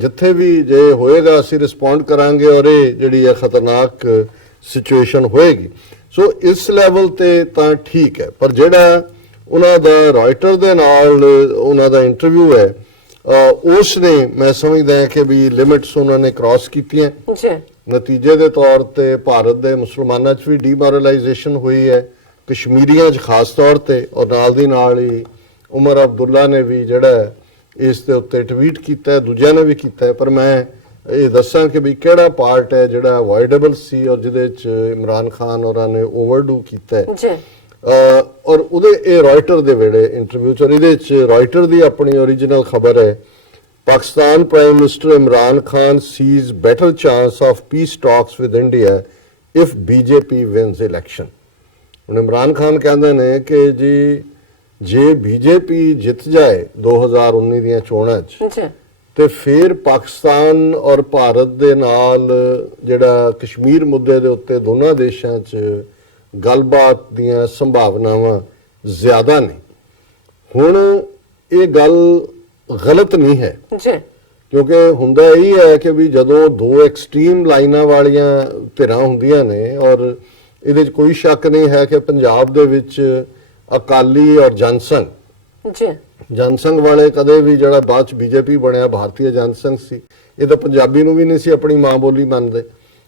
ਜਿੱਥੇ ਵੀ ਜੇ ਹੋਏਗਾ ਅਸੀਂ ਰਿਸਪੌਂਡ ਕਰਾਂਗੇ ਔਰ ਇਹ ਜਿਹੜੀ ਹੈ ਖਤਰਨਾਕ ਸਿਚੁਏਸ਼ਨ ਹੋਏਗੀ ਸੋ ਇਸ ਲੈਵਲ ਤੇ ਤਾਂ ਠੀਕ ਹੈ ਪਰ ਜਿਹੜਾ ਉਹਨਾਂ ਦਾ ਰਾਇਟਰ ਦੇ ਨਾਲ ਉਹਨਾਂ ਦਾ ਇੰਟਰਵਿਊ ਹੈ ਉਸ ਨੇ ਮੈਂ ਸਮਝਦਾ ਹਾਂ ਕਿ ਵੀ ਲਿਮਿਟਸ ਉਹਨਾਂ ਨੇ ਕ੍ਰਾਸ ਕੀਤੀਆਂ ਨਤੀਜੇ ਦੇ ਤੌਰ ਤੇ ਭਾਰਤ ਦੇ ਮੁਸਲਮਾਨਾਂ 'ਚ ਵੀ ਡੀਮੋਰਲਾਈਜੇਸ਼ਨ ਹੋਈ ਹੈ ਕਸ਼ਮੀਰੀਆਂ 'ਚ ਖਾਸ ਤੌਰ ਤੇ ਔਰ ਨਾਲ ਦੀ ਨਾਲ ਹੀ ਉਮਰ ਅਬਦੁੱਲਾ ਨੇ ਵੀ ਜਿਹੜਾ ਇਸ ਦੇ ਉੱਤੇ ਟਵੀਟ ਕੀਤਾ ਦੂਜਿਆਂ ਨੇ ਵੀ ਕੀਤਾ ਪਰ ਮੈਂ ਇਹ ਦੱਸਾਂ ਕਿ ਵੀ ਕਿਹੜਾ ਪਾਰਟ ਹੈ ਜਿਹੜਾ ਅਵੋਇਡੇਬਲ ਸੀ ਔਰ ਜਿਹਦੇ 'ਚ ਇਮਰਾਨ ਖਾਨ ਹੋਰਾਂ ਨੇ ਓਵਰਡੂ ਕੀਤਾ ਔਰ ਉਹਦੇ ਇਹ ਰਾਇਟਰ ਦੇ ਵੇਲੇ ਇੰਟਰਵਿਊ 'ਚ ਇਹਦੇ 'ਚ ਰਾਇਟਰ ਦੀ ਆਪਣੀ ਓਰੀਜਨਲ ਖਬਰ ਹੈ Pakistan prime minister Imran Khan sees better chance of peace talks with India if BJP wins election ਹੁਣ ਇਮਰਾਨ ਖਾਨ ਕਹਿੰਦੇ ਨੇ ਕਿ ਜੀ ਜੇ BJP ਜਿੱਤ ਜਾਏ 2019 ਦੀਆਂ ਚੋਣਾਂ 'ਚ ਤੇ ਫਿਰ ਪਾਕਿਸਤਾਨ ਔਰ ਭਾਰਤ ਦੇ ਨਾਲ ਜਿਹੜਾ ਕਸ਼ਮੀਰ ਮੁੱਦੇ ਦੇ ਉੱਤੇ ਦੋਨਾਂ ਦੇਸ਼ਾਂ 'ਚ ਗੱਲਬਾਤ ਦੀਆਂ ਸੰਭਾਵਨਾਵਾਂ ਜ਼ਿਆਦਾ ਨੇ। ਹੁਣ ਇਹ ਗੱਲ ਗਲਤ ਨਹੀਂ ਹੈ ਜੀ, ਕਿਉਂਕਿ ਹੁੰਦਾ ਇਹ ਹੈ ਕਿ ਵੀ ਜਦੋਂ ਦੋ ਐਕਸਟ੍ਰੀਮ ਲਾਈਨਾਂ ਵਾਲੀਆਂ ਧਿਰਾਂ ਹੁੰਦੀਆਂ ਨੇ, ਔਰ ਇਹਦੇ 'ਚ ਕੋਈ ਸ਼ੱਕ ਨਹੀਂ ਹੈ ਕਿ ਪੰਜਾਬ ਦੇ ਵਿੱਚ ਅਕਾਲੀ ਔਰ ਜਨਸੰਘ ਜੀ, ਜਨਸੰਘ ਵਾਲੇ ਕਦੇ ਵੀ, ਜਿਹੜਾ ਬਾਅਦ ਚ ਬੀਜੇਪੀ ਬਣਿਆ ਭਾਰਤੀ ਜਨਸੰਘ ਸੀ, ਇਹ ਤਾਂ ਪੰਜਾਬੀ ਨੂੰ ਵੀ ਨਹੀਂ ਸੀ ਆਪਣੀ ਮਾਂ ਬੋਲੀ ਮੰਨਦੇ,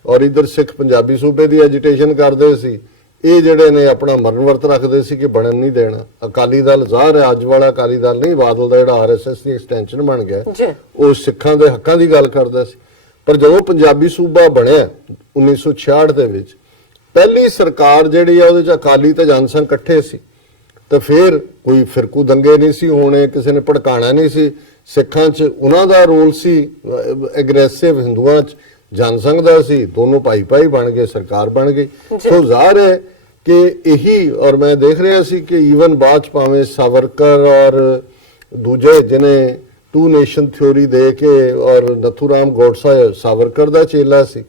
ਔਰ ਇਧਰ ਸਿੱਖ ਪੰਜਾਬੀ ਸੂਬੇ ਦੀ ਐਜੀਟੇਸ਼ਨ ਕਰਦੇ ਸੀ। ਇਹ ਜਿਹੜੇ ਨੇ ਆਪਣਾ ਮਰਨ ਵਰਤ ਰੱਖਦੇ ਸੀ ਕਿ ਬਣਨ ਨਹੀਂ ਦੇਣਾ। ਅਕਾਲੀ ਦਲ ਜ਼ਾਹਰ ਹੈ ਅੱਜ ਵਾਲਾ ਅਕਾਲੀ ਦਲ ਨਹੀਂ, ਬਾਦਲ ਦਾ ਜਿਹੜਾ ਆਰਐਸਐਸ ਦੀ ਐਕਸਟੈਂਸ਼ਨ ਬਣ ਗਿਆ, ਉਹ ਸਿੱਖਾਂ ਦੇ ਹੱਕਾਂ ਦੀ ਗੱਲ ਕਰਦਾ ਸੀ। ਪਰ ਜਦੋਂ ਪੰਜਾਬੀ ਸੂਬਾ ਬਣਿਆ 1966 ਦੇ ਵਿੱਚ, ਪਹਿਲੀ ਸਰਕਾਰ ਜਿਹੜੀ ਆ ਉਹਦੇ ਚ ਅਕਾਲੀ ਤੇ ਜਨਸੰਘ ਇਕੱਠੇ ਸੀ, ਤਾਂ ਫਿਰ ਕੋਈ ਫਿਰਕੂ ਦੰਗੇ ਨਹੀਂ ਸੀ ਹੋਣੇ, ਕਿਸੇ ਨੇ ਭੜਕਾਣਾ ਨਹੀਂ ਸੀ। ਸਿੱਖਾਂ 'ਚ ਉਹਨਾਂ ਦਾ ਰੋਲ ਸੀ ਐਗਰੈਸਿਵ, ਹਿੰਦੂਆਂ 'ਚ ਜਨਸੰਘ ਦਾ ਸੀ, ਦੋਨੋਂ ਭਾਈ ਭਾਈ ਬਣ ਗਏ, ਸਰਕਾਰ ਬਣ ਗਈ। ਸੋ ਜ਼ਾਹਰ ਹੈ ਕਿ ਇਹੀ, ਔਰ ਮੈਂ ਦੇਖ ਰਿਹਾ ਸੀ ਕਿ ਈਵਨ ਬਾਅਦ 'ਚ ਭਾਵੇਂ ਸਾਵਰਕਰ ਔਰ ਦੂਜੇ ਜਿਹਨੇ ਟੂ ਨੇਸ਼ਨ ਥਿਉਰੀ ਦੇ ਕੇ, ਔਰ ਨਥੂਰਾਮ ਗੋਡਸੇ ਸਾਵਰਕਰ ਦਾ ਚੇਲਾ ਸੀ,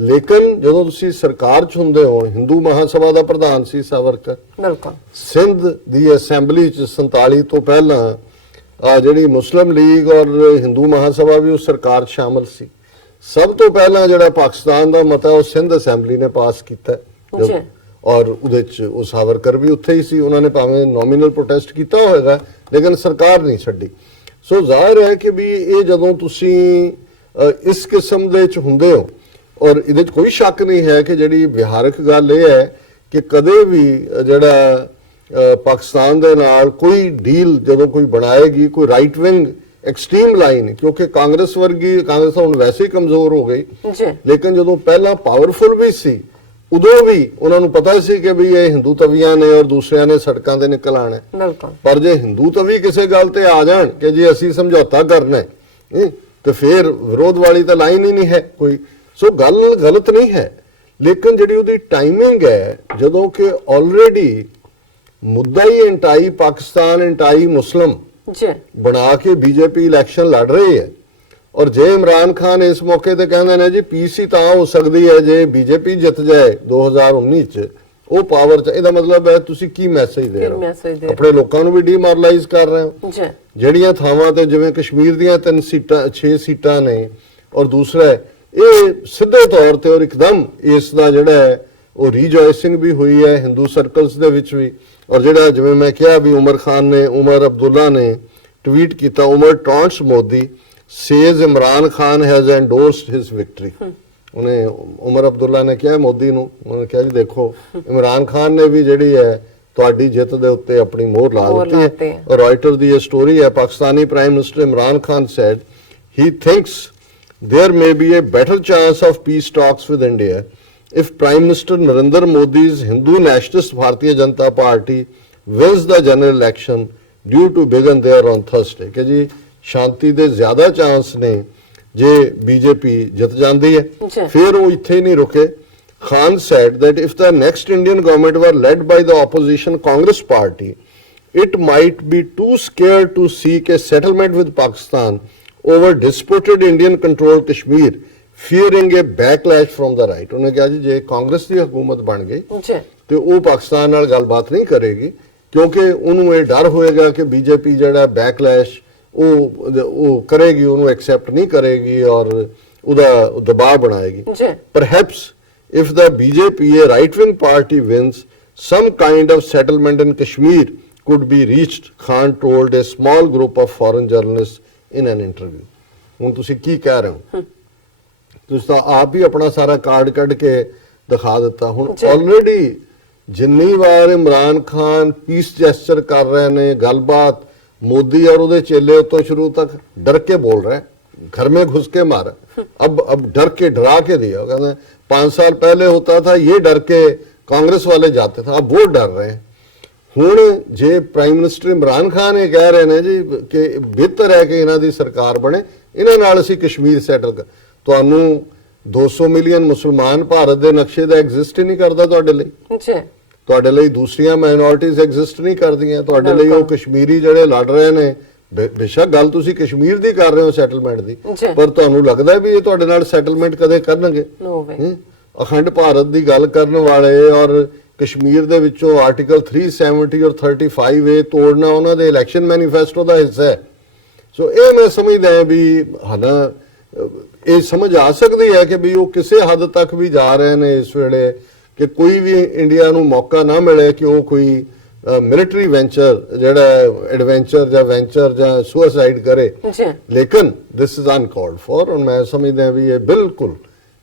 ਲੇਕਿਨ ਜਦੋਂ ਤੁਸੀਂ ਸਰਕਾਰ 'ਚ ਹੁੰਦੇ ਹੋ, ਹਿੰਦੂ ਮਹਾਸਭਾ ਦਾ ਪ੍ਰਧਾਨ ਸੀ ਸਾਵਰਕਰ, ਬਿਲਕੁਲ ਸਿੰਧ ਦੀ ਅਸੈਂਬਲੀ 'ਚ 47 ਤੋਂ ਪਹਿਲਾਂ ਜਿਹੜੀ ਮੁਸਲਿਮ ਲੀਗ ਔਰ ਹਿੰਦੂ ਮਹਾਸਭਾ ਵੀ ਉਸ ਸਰਕਾਰ 'ਚ ਸ਼ਾਮਲ ਸੀ। ਸਭ ਤੋਂ ਪਹਿਲਾਂ ਜਿਹੜਾ ਪਾਕਿਸਤਾਨ ਦਾ ਮਤਾ ਉਹ ਸਿੰਧ ਅਸੈਂਬਲੀ ਨੇ ਪਾਸ ਕੀਤਾ, ਔਰ ਉਹਦੇ 'ਚ ਉਹ ਸਾਵਰਕਰ ਵੀ ਉੱਥੇ ਹੀ ਸੀ। ਉਹਨਾਂ ਨੇ ਭਾਵੇਂ ਨੋਮੀਨਲ ਪ੍ਰੋਟੈਸਟ ਕੀਤਾ ਹੋਵੇਗਾ, ਲੇਕਿਨ ਸਰਕਾਰ ਨਹੀਂ ਛੱਡੀ। ਸੋ ਜ਼ਾਹਿਰ ਹੈ ਕਿ ਵੀ ਇਹ ਜਦੋਂ ਤੁਸੀਂ ਇਸ ਕਿਸਮ ਦੇ 'ਚ ਹੁੰਦੇ ਹੋ, ਔਰ ਇਹਦੇ 'ਚ ਕੋਈ ਸ਼ੱਕ ਨਹੀਂ ਹੈ ਕਿ ਜਿਹੜੀ ਵਿਹਾਰਕ ਗੱਲ ਇਹ ਹੈ ਕਿ ਕਦੇ ਵੀ ਜਿਹੜਾ ਪਾਕਿਸਤਾਨ ਦੇ ਨਾਲ ਕੋਈ ਡੀਲ ਜਦੋਂ ਕੋਈ ਬਣਾਏਗੀ, ਕੋਈ ਰਾਈਟ ਵਿੰਗ ਐਕਸਟ੍ਰੀਮ ਲਾਈਨ, ਕਿਉਂਕਿ ਕਾਂਗਰਸ ਵਰਗੀ, ਕਾਂਗਰਸ ਤਾਂ ਹੁਣ ਵੈਸੇ ਹੀ ਕਮਜ਼ੋਰ ਹੋ ਗਈ, ਲੇਕਿਨ ਜਦੋਂ ਪਹਿਲਾਂ ਪਾਵਰਫੁਲ ਵੀ ਸੀ, ਉਦੋਂ ਵੀ ਉਹਨਾਂ ਨੂੰ ਪਤਾ ਸੀ ਕਿ ਵੀ ਇਹ ਹਿੰਦੂ ਤਵੀਆਂ ਨੇ ਔਰ ਦੂਸਰਿਆਂ ਨੇ ਸੜਕਾਂ ਤੇ ਨਿਕਲ ਆਣਾ। ਪਰ ਜੇ ਹਿੰਦੂ ਤਵੀ ਕਿਸੇ ਗੱਲ ਤੇ ਆ ਜਾਣ ਕਿ ਜੀ ਅਸੀਂ ਸਮਝੌਤਾ ਕਰਨਾ ਹੈ, ਤੇ ਫਿਰ ਵਿਰੋਧ ਵਾਲੀ ਤਾਂ ਲਾਈਨ ਹੀ ਨਹੀਂ ਹੈ ਕੋਈ। ਸੋ ਗੱਲ ਗਲਤ ਨਹੀਂ ਹੈ, ਲੇਕਿਨ ਜਿਹੜੀ ਉਹਦੀ ਟਾਈਮਿੰਗ ਹੈ, ਜਦੋਂ ਕਿ ਆਲਰੇਡੀ ਮੁੱਦਾ ਹੀ ਇੰਟਾਈ ਪਾਕਿਸਤਾਨ, ਇੰਟਾਈ ਮੁਸਲਿਮ ਬਣਾ ਕੇ ਬੀਜੇਪੀ ਇਲੈਕਸ਼ਨ ਲੜ ਰਹੀ ਹੈ, ਔਰ ਜੇ ਇਮਰਾਨ ਖਾਨ ਇਸ ਮੌਕੇ ਤੇ ਕਹਿੰਦੇ ਨੇ ਜੀ ਪੀਸ ਹੀ ਤਾਂ ਹੋ ਸਕਦੀ ਹੈ ਜੇ ਬੀਜੇਪੀ ਜਿੱਤ ਜਾਏ 2019 ਚ, ਉਹ ਪਾਵਰ ਚ, ਇਹਦਾ ਮਤਲਬ ਹੈ ਤੁਸੀਂ ਕੀ ਮੈਸੇਜ ਦੇ ਰਹੇ ਹੋ? ਆਪਣੇ ਲੋਕਾਂ ਨੂੰ ਵੀ ਡੀਮੋਰਲਾਈਜ਼ ਕਰ ਰਹੇ ਹੋ। ਜਿਹੜੀਆਂ ਥਾਵਾਂ ਤੇ ਜਿਵੇਂ ਕਸ਼ਮੀਰ ਦੀਆਂ 3 ਸੀਟਾਂ 6 ਸੀਟਾਂ ਨੇ, ਔਰ ਦੂਸਰਾ ਇਹ ਸਿੱਧੇ ਤੌਰ ਤੇ ਔਰ ਇੱਕਦਮ ਇਸ ਦਾ ਜਿਹੜਾ ਹੈ ਉਹ ਰੀਜੋਇਸਿੰਗ ਵੀ ਹੋਈ ਹੈ ਹਿੰਦੂ ਸਰਕਲਸ ਦੇ ਵਿੱਚ ਵੀ। ਔਰ ਜਿਹੜਾ ਜਿਵੇਂ ਮੈਂ ਕਿਹਾ ਵੀ ਉਮਰ ਅਬਦੁੱਲਾ ਨੇ ਟਵੀਟ ਕੀਤਾ, ਉਮਰ ਟੌਂਟਸ Modi says Imran Khan has endorsed his victory। ਉਹਨੇ ਉਮਰ ਅਬਦੁੱਲਾ ਨੇ ਕਿਹਾ ਮੋਦੀ ਨੂੰ, ਉਹਨੇ ਕਿਹਾ ਜੀ ਦੇਖੋ ਇਮਰਾਨ ਖਾਨ ਨੇ ਵੀ ਜਿਹੜੀ ਹੈ ਤੁਹਾਡੀ ਜਿੱਤ ਦੇ ਉੱਤੇ ਆਪਣੀ ਮੋਹਰ ਲਾ ਦਿੱਤੀ ਹੈ। ਔਰ ਰਾਇਟਰ ਦੀ ਇਹ ਸਟੋਰੀ ਹੈ, Pakistani prime minister Imran Khan said he thinks there may be a better chance of peace talks with India if Prime Minister Narendra Modi's Hindu nationalist Bharatiya Janata Party wins the general election due to begin there on Thursday। ਕਿ ਜੀ ਸ਼ਾਂਤੀ ਦੇ ਜ਼ਿਆਦਾ ਚਾਂਸ ਨੇ ਜੇ ਬੀਜੇਪੀ ਜਿੱਤ ਜਾਂਦੀ ਹੈ। ਫਿਰ ਉਹ ਇੱਥੇ ਨਹੀਂ ਰੁਕੇ। Khan said that if the next Indian government were led by the opposition Congress party, it might be too scared to seek a settlement with Pakistan over disputed Indian controlled Kashmir, fearing a backlash from the right। ਉਹਨੇ ਕਿਹਾ ਜੀ ਜੇ ਕਾਂਗਰਸ ਦੀ ਹਕੂਮਤ ਬਣ ਗਈ ਤੇ ਉਹ ਪਾਕਿਸਤਾਨ ਨਾਲ ਗੱਲਬਾਤ ਨਹੀਂ ਕਰੇਗੀ, ਕਿਉਂਕਿ ਉਹਨੂੰ ਇਹ ਡਰ ਹੋਏਗਾ ਕਿ ਬੀਜੇਪੀ ਜਿਹੜਾ ਬੈਕਲੈਸ਼ ਉਹ ਕਰੇਗੀ, ਉਹਨੂੰ ਐਕਸੈਪਟ ਨਹੀਂ ਕਰੇਗੀ ਔਰ ਉਹਦਾ ਦਬਾਅ ਬਣਾਏਗੀ। Perhaps if the BJP, a right-wing party, wins, some kind of settlement in Kashmir could be reached, Khan told a small group of foreign journalists in an interview। ਹੁਣ ਤੁਸੀਂ ਕੀ ਕਹਿ ਰਹੇ ਹੋ? ਤੁਸੀਂ ਤਾਂ ਆਪ ਹੀ ਆਪਣਾ ਸਾਰਾ ਕਾਰਡ ਕੱਢ ਕੇ ਦਿਖਾ ਦਿੱਤਾ। ਹੁਣ ਆਲਰੇਡੀ ਜਿੰਨੀ ਵਾਰ ਇਮਰਾਨ ਖਾਨ ਪੀਸ ਜੈਸਚਰ ਕਰ ਰਹੇ ਨੇ, ਗੱਲਬਾਤ मोदी और उधर चेले तो शुरू तक डर के बोल रहे हैं, घर में घुस के मारा, अब डर के डरा के दिया। कहते 5 साल पहले होता था ये डर के कांग्रेस वाले जाते थे, अब वो डर रहे हैं। हुण जे प्राइम मिनिस्टर इमरान खान ये कह रहे हैं जी कि बेहतर है कि इन्हां दी सरकार बने, इन्हां नाल असीं कश्मीर सैटल कर, तुहानू 200 मिलियन मुसलमान भारत दे नक्शे दा एग्जिस्ट ही नहीं करदा तुहाडे लई, ਤੁਹਾਡੇ ਲਈ ਦੂਸਰੀਆਂ ਮਾਈਨੋਰਿਟੀਜ਼ ਐਗਜ਼ਿਸਟ ਨਹੀਂ ਕਰਦੀਆਂ, ਤੁਹਾਡੇ ਲਈ ਉਹ ਕਸ਼ਮੀਰੀ ਜਿਹੜੇ ਲੜ ਰਹੇ ਨੇ ਬੇਸ਼ੱਕ ਗੱਲ ਤੁਸੀਂ ਕਸ਼ਮੀਰ ਦੀ ਕਰ ਰਹੇ ਹੋ ਸੈਟਲਮੈਂਟ ਦੀ, ਜੀ। ਪਰ ਤੁਹਾਨੂੰ ਲੱਗਦਾ ਵੀ ਇਹ ਤੁਹਾਡੇ ਨਾਲ ਸੈਟਲਮੈਂਟ ਕਦੇ ਕਰਨਗੇ? ਨੋ ਵੇ। ਅਖੰਡ ਭਾਰਤ ਦੀ ਗੱਲ ਕਰਨ ਵਾਲੇ ਔਰ ਕਸ਼ਮੀਰ ਦੇ ਵਿੱਚੋਂ ਆਰਟੀਕਲ 370 ਔਰ 35A ਤੋੜਨਾ ਉਹਨਾਂ ਦੇ ਇਲੈਕਸ਼ਨ ਮੈਨੀਫੈਸਟੋ ਦਾ ਹਿੱਸਾ ਹੈ। ਸੋ ਇਹ ਮੈਂ ਸਮਝਦਾ ਹਾਂ ਵੀ ਹਨਾ ਇਹ ਸਮਝ ਆ ਸਕਦੀ ਹੈ ਕਿ ਵੀ ਉਹ ਕਿਸੇ ਹੱਦ ਤੱਕ ਵੀ ਜਾ ਰਹੇ ਨੇ ਇਸ ਵੇਲੇ ਕਿ ਕੋਈ ਵੀ ਇੰਡੀਆ ਨੂੰ ਮੌਕਾ ਨਾ ਮਿਲੇ ਕਿ ਉਹ ਕੋਈ ਮਿਲਟਰੀ ਵੈਂਚਰ ਜਿਹੜਾ ਐਡਵੈਂਚਰ ਜਾਂ ਵੈਂਚਰ ਜਾਂ ਸੁਸਾਈਡ ਕਰੇ। ਲੇਕਿਨ ਦਿਸ ਇਜ਼ ਅਨਕਾਲਡ ਫॉर ਔਰ ਮੈਂ ਸਮਝਦਾ ਵੀ ਇਹ ਬਿਲਕੁਲ